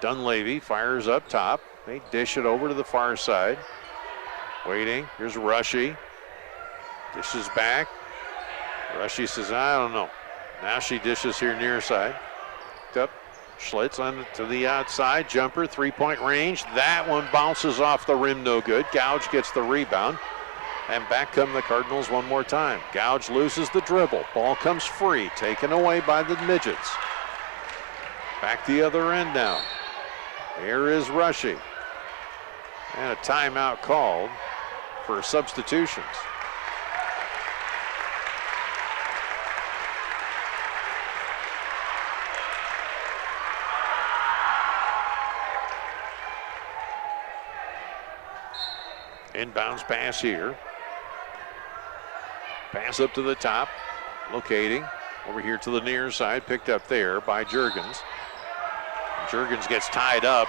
Dunleavy fires up top. They dish it over to the far side. Waiting, here's Rushy. Dishes back. Rushy says, I don't know. Now she dishes here near side. Up Schlitz on to the outside, jumper, 3-point range. That one bounces off the rim, no good. Gouge gets the rebound, and back come the Cardinals one more time. Gouge loses the dribble. Ball comes free, taken away by the Midgets. Back the other end now. Here is Rushy. And a timeout called for substitutions. Inbounds pass here. Pass up to the top. Locating over here to the near side. Picked up there by Juergens. Juergens gets tied up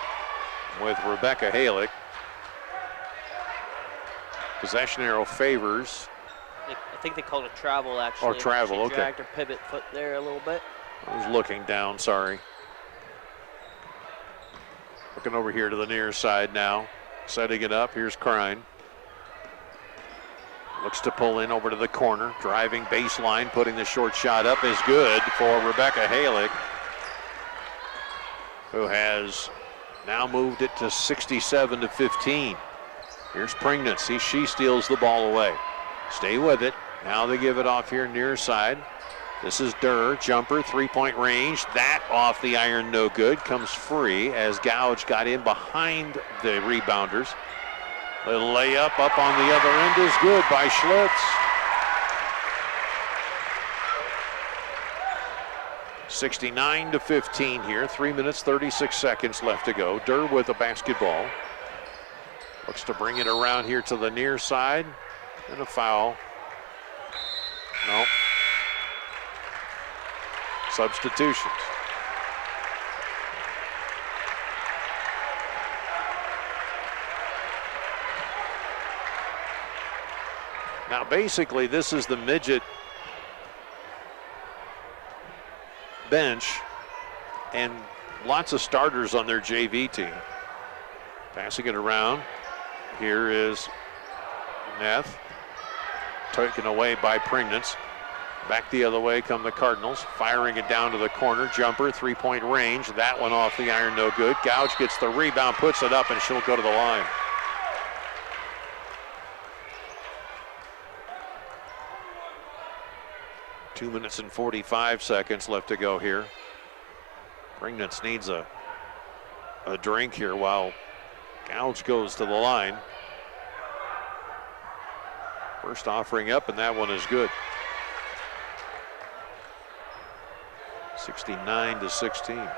with Rebecca Halick. Possession arrow favors. I think they called it travel, actually. Oh, travel, she okay. Dragged her pivot foot there a little bit. I was looking down, sorry. Looking over here to the near side now. Setting it up, here's Crine. Looks to pull in over to the corner. Driving baseline, putting the short shot up is good for Rebecca Halick, who has Now moved it to 67-15. Here's Pringnitz. She steals the ball away. Stay with it. Now they give it off here near side. This is Durr, jumper, three-point range. That off the iron, no good. Comes free as Gouge got in behind the rebounders. The layup up on the other end is good by Schlitz. 69-15 here. 3 minutes, 36 seconds left to go. Durr with the basketball. Looks to bring it around here to the near side. And a foul. No. Substitutions. Now basically this is the midget bench and lots of starters on their JV team. Passing it around. Here is Neff. Taken away by Pringnitz. Back the other way come the Cardinals. Firing it down to the corner. Jumper, three-point range. That one off the iron, no good. Gouge gets the rebound, puts it up, and she'll go to the line. Two minutes and 45 seconds left to go here. Pringnitz needs a drink here while Gouge goes to the line. First offering up, and that one is good. 69-16.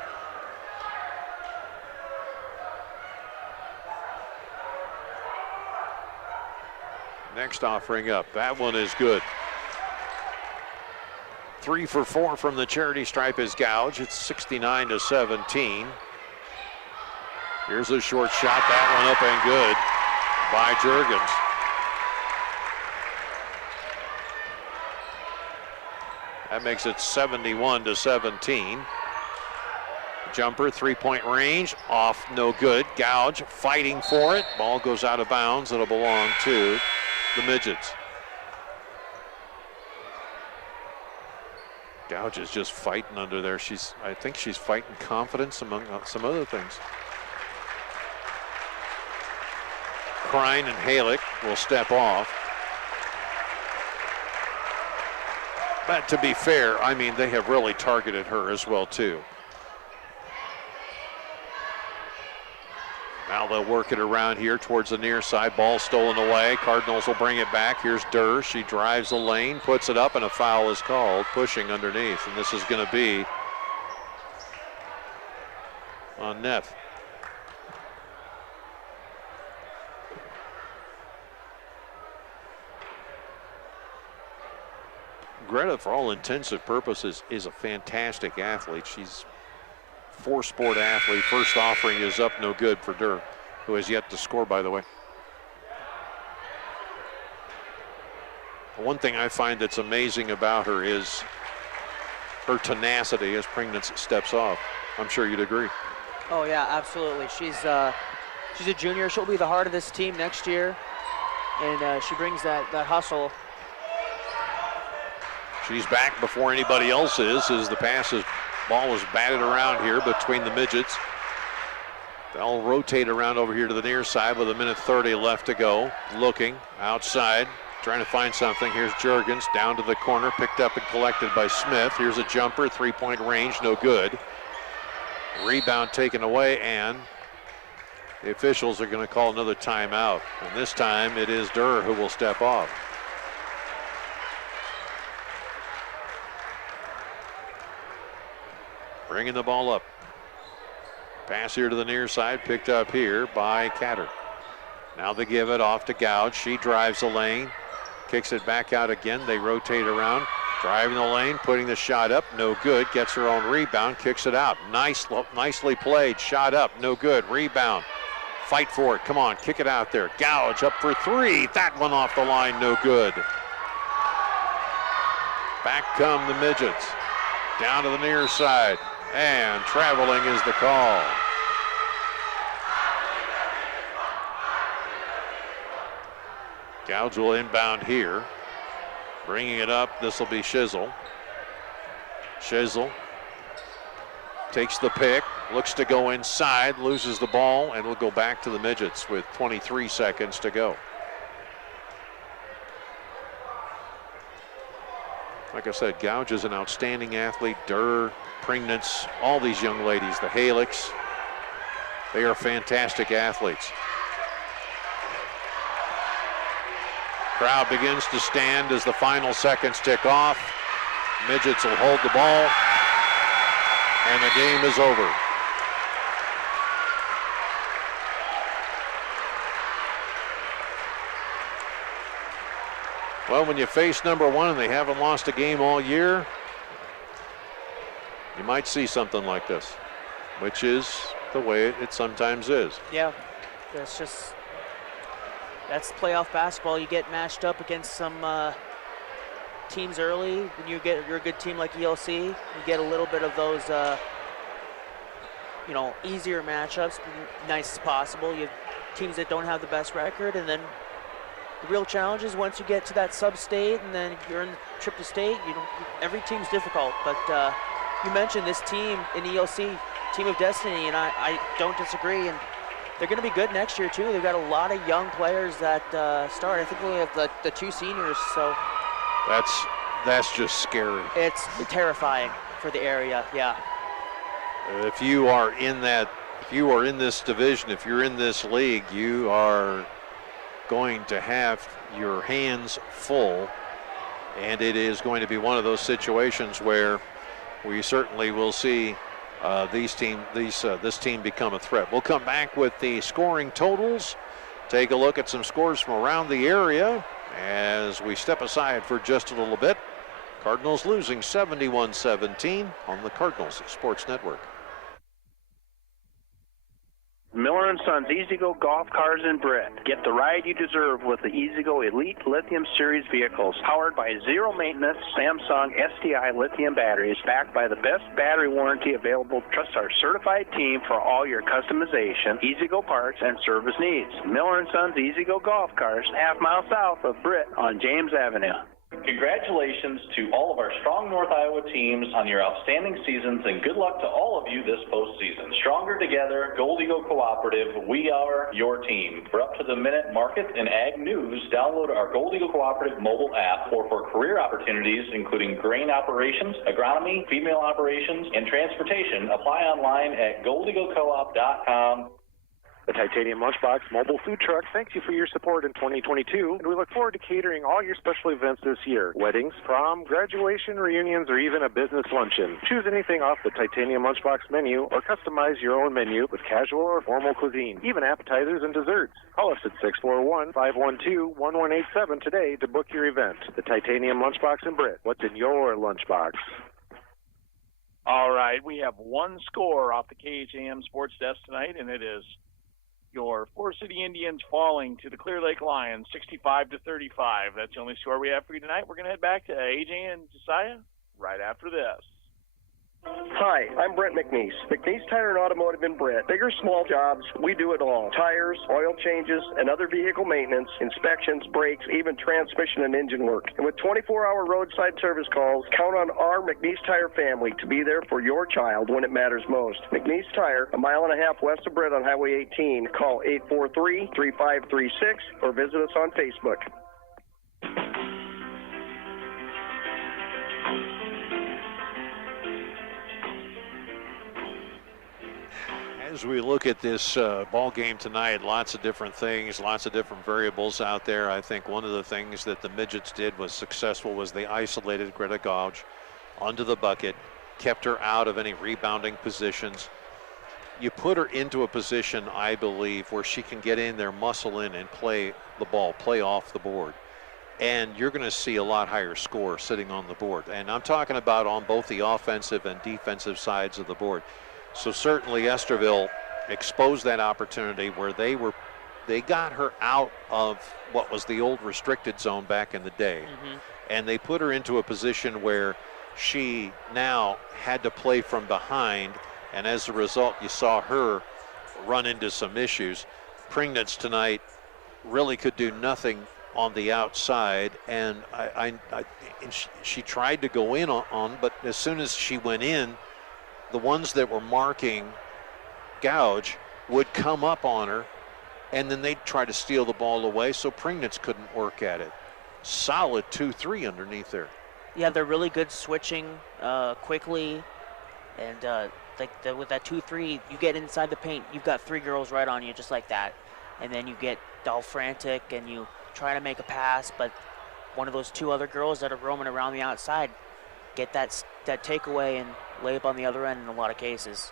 Next offering up, that one is good. 3 for 4 from the charity stripe is Gouge. It's 69-17. Here's a short shot, that one up and good by Juergens. That makes it 71-17. Jumper, three-point range, off, no good. Gouge fighting for it. Ball goes out of bounds. It'll belong to the Midgets. Gouge is just fighting under there. I think she's fighting confidence among some other things. Krein and Halick will step off. But to be fair, I mean, they have really targeted her as well, too. Now they'll work it around here towards the near side. Ball stolen away. Cardinals will bring it back. Here's Durr. She drives the lane, puts it up, and a foul is called, pushing underneath. And this is going to be on Neff. Greta, for all intensive purposes, is a fantastic athlete. She's a four-sport athlete. First offering is up, no good for Durr, who has yet to score, by the way. One thing I find that's amazing about her is her tenacity as Pringnitz steps off. I'm sure you'd agree. Oh yeah, absolutely. She's a junior. She'll be the heart of this team next year, and she brings that hustle. She's back before anybody else is, as the ball is batted around here between the Midgets. They'll rotate around over here to the near side with 1:30 left to go. Looking outside, trying to find something. Here's Juergens down to the corner, picked up and collected by Smith. Here's a jumper, three-point range, no good. Rebound taken away, and the officials are going to call another timeout. And this time it is Durr who will step off. Bringing the ball up. Pass here to the near side, picked up here by Catter. Now they give it off to Gouge. She drives the lane, kicks it back out again. They rotate around, driving the lane, putting the shot up, no good. Gets her own rebound, kicks it out. Nicely played, shot up, no good. Rebound, fight for it, come on, kick it out there. Gouge up for three, that one off the line, no good. Back come the Midgets, down to the near side. And traveling is the call. Gouge will inbound here. Bringing it up, this will be Shizzle. Shizzle takes the pick, looks to go inside, loses the ball, and will go back to the midgets with 23 seconds to go. Like I said, Gouge is an outstanding athlete. Durr, Pringnitz, all these young ladies, the Halicks, they are fantastic athletes. Crowd begins to stand as the final seconds tick off. Midgets will hold the ball, and the game is over. Well, when you face number one and they haven't lost a game all year, you might see something like this, which is the way it sometimes is. Yeah, that's playoff basketball. You get matched up against some teams early. When you're a good team like ELC, you get a little bit of those, easier matchups, nice as possible. You have teams that don't have the best record, and then the real challenge is once you get to that sub-state and then you're in the trip to state, every team's difficult. But you mentioned this team in ELC, Team of Destiny, and I don't disagree. And they're going to be good next year, too. They've got a lot of young players that start. I think we have the 2 seniors, so. That's just scary. It's terrifying for the area, yeah. If you are in this division, if you're in this league, you are going to have your hands full, and it is going to be one of those situations where we certainly will see this team become a threat. We'll come back with the scoring totals, take a look at some scores from around the area as we step aside for just a little bit. Cardinals losing 71-17 on the Cardinals Sports Network. Miller & Sons E-Z-GO Golf Cars in Britt. Get the ride you deserve with the E-Z-GO Elite Lithium Series vehicles, powered by zero-maintenance Samsung SDI lithium batteries, backed by the best battery warranty available. Trust our certified team for all your customization, E-Z-GO parts, and service needs. Miller & Sons E-Z-GO Golf Cars, half-mile south of Britt on James Avenue. Congratulations to all of our strong North Iowa teams on your outstanding seasons, and good luck to all of you this postseason. Stronger together, Gold Eagle Cooperative, we are your team. For up-to-the-minute market and ag news, download our Gold Eagle Cooperative mobile app, or for career opportunities including grain operations, agronomy, female operations, and transportation, apply online at goldeaglecoop.com. The Titanium Lunchbox mobile food truck thanks you for your support in 2022, and we look forward to catering all your special events this year. Weddings, prom, graduation, reunions, or even a business luncheon. Choose anything off the Titanium Lunchbox menu or customize your own menu with casual or formal cuisine, even appetizers and desserts. Call us at 641-512-1187 today to book your event. The Titanium Lunchbox in Britt. What's in your lunchbox? All right, we have one score off the KHAM Sports Desk tonight, and it is your Forest City Indians falling to the Clear Lake Lions, 65-35. That's the only score we have for you tonight. We're going to head back to AJ and Josiah right after this. Hi, I'm Brent McNeese. McNeese Tire and Automotive in Britt. Big or small jobs, we do it all. Tires, oil changes, and other vehicle maintenance, inspections, brakes, even transmission and engine work. And with 24-hour roadside service calls, count on our McNeese Tire family to be there for your child when it matters most. McNeese Tire, a mile and a half west of Britt on Highway 18. Call 843-3536 or visit us on Facebook. As we look at this ball game tonight, lots of different things, lots of different variables out there. I think one of the things that the midgets did was successful was they isolated Greta Gouge onto the bucket, kept her out of any rebounding positions. You put her into a position, I believe, where she can get in there, muscle in, and play the ball, play off the board. And you're going to see a lot higher score sitting on the board. And I'm talking about on both the offensive and defensive sides of the board. So certainly Estherville exposed that opportunity where they got her out of what was the old restricted zone back in the day. And they put her into a position where she now had to play from behind, and as a result you saw her run into some issues. Pringnitz tonight really could do nothing on the outside, and she tried to go in on, but as soon as she went in, the ones that were marking Gouge would come up on her, and then they'd try to steal the ball away, so Pringnitz couldn't work at it. Solid 2-3 underneath there. Yeah, they're really good switching quickly, and with that 2-3, you get inside the paint, you've got 3 girls right on you just like that, and then you get all frantic and you try to make a pass, but one of those 2 other girls that are roaming around the outside get that takeaway and lay up on the other end in a lot of cases.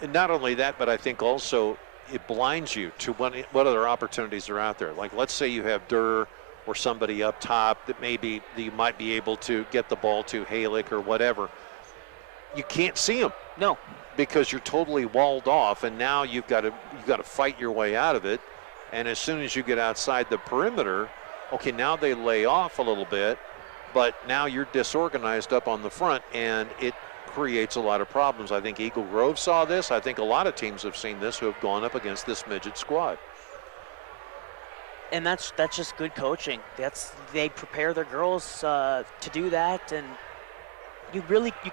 And not only that, but I think also it blinds you to what other opportunities are out there. Like, let's say you have Durr or somebody up top that maybe you might be able to get the ball to Halick or whatever. You can't see them. No. Because you're totally walled off, and now you've got to fight your way out of it. And as soon as you get outside the perimeter, okay, now they lay off a little bit, but now you're disorganized up on the front, and it creates a lot of problems. I think Eagle Grove saw this. I think a lot of teams have seen this who have gone up against this midget squad. And that's just good coaching. They prepare their girls to do that, and you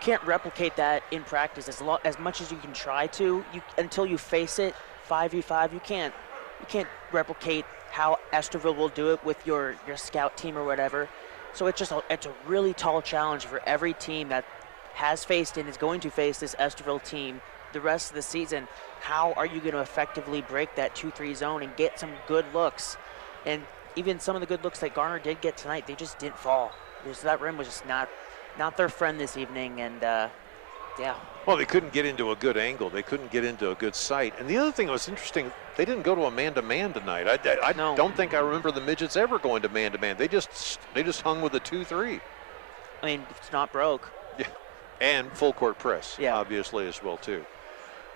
can't replicate that in practice as much as you can try to. Until you face it 5v5, you can't replicate how Estherville will do it with your scout team or whatever. So it's a really tall challenge for every team that has faced and is going to face this Estherville team the rest of the season. How are you going to effectively break that 2-3 zone and get some good looks? And even some of the good looks that Garner did get tonight, they just didn't fall. That rim was just not their friend this evening, and yeah. Well, they couldn't get into a good angle. They couldn't get into a good sight. And the other thing that was interesting, they didn't go to a man-to-man tonight. I don't think I remember the midgets ever going to man-to-man. They just hung with a 2-3. I mean, it's not broke. Yeah, and full court press, yeah, obviously as well too.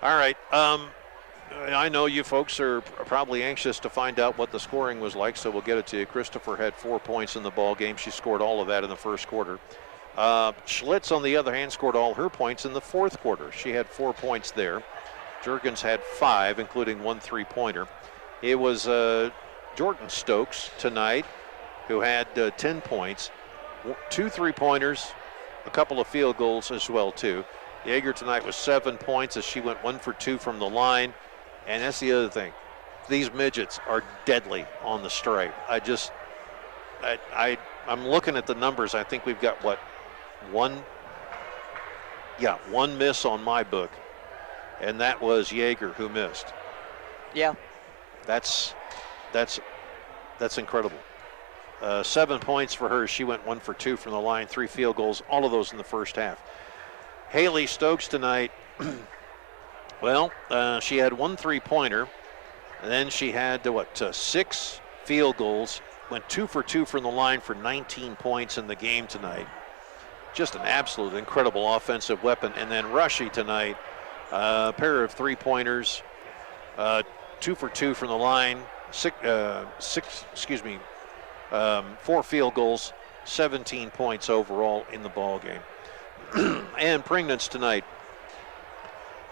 All right. I know you folks are probably anxious to find out what the scoring was like, so we'll get it to you. Christopher had 4 points in the ball game. She scored all of that in the first quarter. Schlitz, on the other hand, scored all her points in the fourth quarter. She had 4 points there. Juergens had 5, including 1 3-pointer. It was Jordan Stokes tonight who had 10 points, 2 3-pointers, a couple of field goals as well too. Yeager tonight was 7 points as she went 1 for 2 from the line. And that's the other thing. These midgets are deadly on the stripe. I'm looking at the numbers. I think we've got one miss on my book, and that was Yeager who missed. Yeah. That's incredible. 7 points for her. She went 1 for 2 from the line, 3 field goals, all of those in the first half. Haley Stokes tonight, well, she had 1 3-pointer, and then she had 6 field goals, went 2 for 2 from the line for 19 points in the game tonight. Just an absolute incredible offensive weapon. And then Rushy tonight, a pair of 3-pointers, 2 for 2 from the line, 4 field goals, 17 points overall in the ball game. And Pringnitz tonight,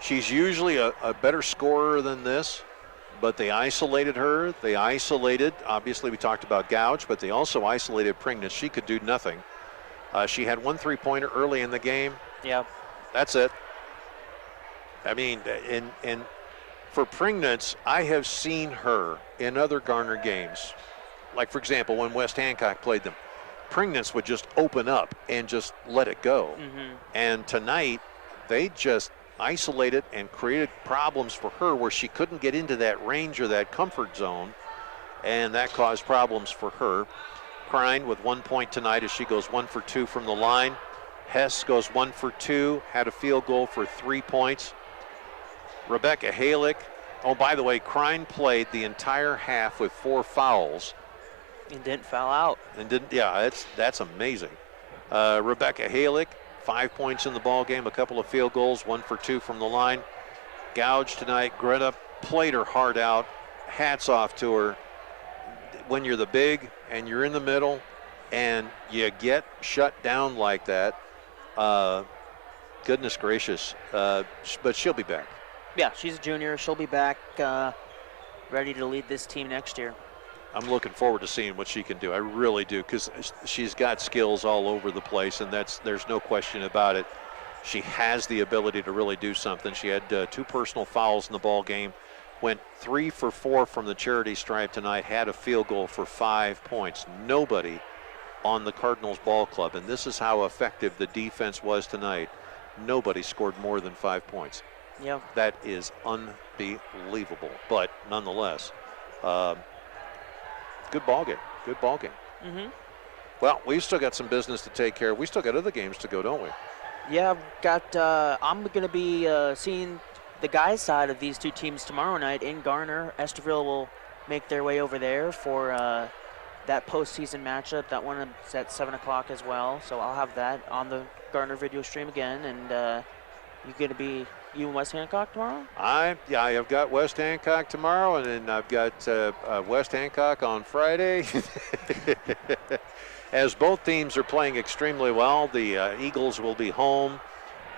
she's usually a better scorer than this, but they isolated her. Obviously we talked about Gouge, but they also isolated Pringnitz. She could do nothing. She had 1 3-pointer early in the game. Yeah. That's it. I mean, and for Pringnitz, I have seen her in other Garner games. Like, for example, when West Hancock played them, Pringnitz would just open up and just let it go. Mm-hmm. And tonight, they just isolated and created problems for her where she couldn't get into that range or that comfort zone, and that caused problems for her. Krein with 1 point tonight as she goes 1 for 2 from the line. Hess goes 1 for 2, had a field goal for 3 points. Rebecca Halick, oh, by the way, Krein played the entire half with 4 fouls. And didn't foul out. And didn't, yeah, that's amazing. Rebecca Halick, 5 points in the ball game, a couple of field goals, 1 for 2 from the line. Gouge tonight. Greta played her heart out. Hats off to her. When you're the big and you're in the middle and you get shut down like that, goodness gracious, but she'll be back. Yeah, she's a junior. She'll be back ready to lead this team next year. I'm looking forward to seeing what she can do. I really do, because she's got skills all over the place, and there's no question about it. She has the ability to really do something. She had 2 personal fouls in the ball game, went 3 for 4 from the charity stripe tonight, had a field goal for 5 points. Nobody on the Cardinals ball club, and this is how effective the defense was tonight. Nobody scored more than 5 points. Yep. That is unbelievable, but nonetheless, good ball game. Good ball game. Mm-hmm. Well, we've still got some business to take care of. We still got other games to go, don't we? Yeah, I'm going to be seeing the guys' side of these 2 teams tomorrow night in Garner. Estherville will make their way over there for that postseason matchup. That one is at 7 o'clock as well, so I'll have that on the Garner video stream again. And you're going to be in West Hancock tomorrow? I've got West Hancock tomorrow, and then I've got West Hancock on Friday. As both teams are playing extremely well, the Eagles will be home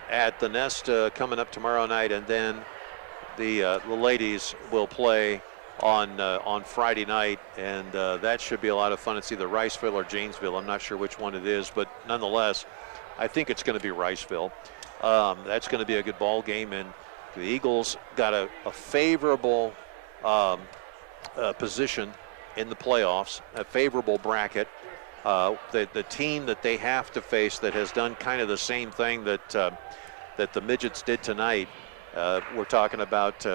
at the Nest coming up tomorrow night, and then the ladies will play on Friday night, and that should be a lot of fun. It's either Riceville or Janesville. I'm not sure which one it is, but nonetheless, I think it's going to be Riceville. That's going to be a good ball game, and the Eagles got a favorable position in the playoffs, a favorable bracket. The team that they have to face that has done kind of the same thing that the Midgets did tonight, we're talking about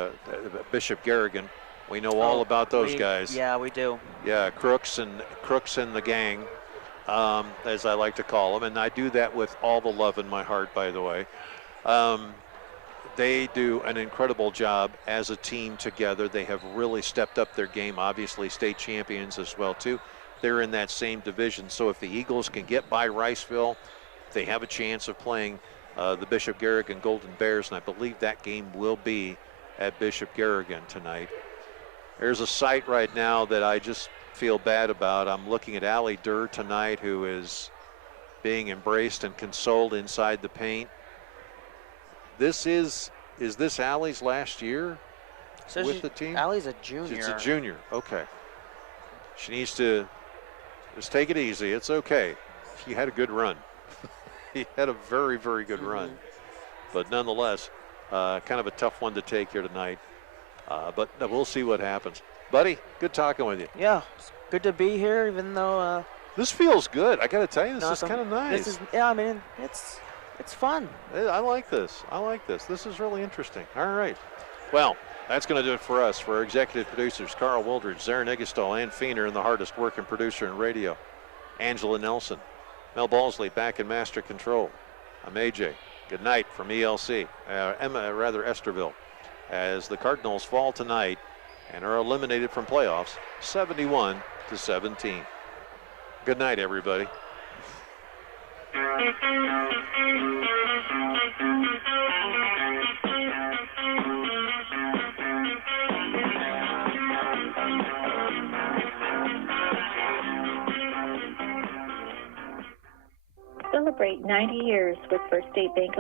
Bishop Garrigan. We know all about those guys. Yeah, we do. Yeah, Crooks and the gang, as I like to call them, and I do that with all the love in my heart, by the way. They do an incredible job as a team together. They have really stepped up their game, obviously state champions as well, too. They're in that same division, so if the Eagles can get by Riceville, they have a chance of playing the Bishop Garrigan Golden Bears, and I believe that game will be at Bishop Garrigan tonight. There's a sight right now that I just feel bad about. I'm looking at Allie Durr tonight, who is being embraced and consoled inside the paint. Is this Allie's last year with the team? Allie's a junior. It's a junior, okay. She needs to just take it easy. It's okay. He had a good run. He had a very, very good run. But nonetheless, kind of a tough one to take here tonight. But we'll see what happens. Buddy, good talking with you. Yeah, it's good to be here, even though... this feels good. I got to tell you, this is kind of nice. I mean, it's fun. I like this. This is really interesting. All right. Well, that's going to do it for us. For our executive producers, Carl Wildridge, Zarin Eggestall, Ann Feener, and the hardest working producer in radio, Angela Nelson. Mel Balsley back in master control. I'm AJ. Good night from ELC, Estherville, as the Cardinals fall tonight and are eliminated from playoffs 71-17. Good night, everybody. Celebrate 90 years with First State Bank of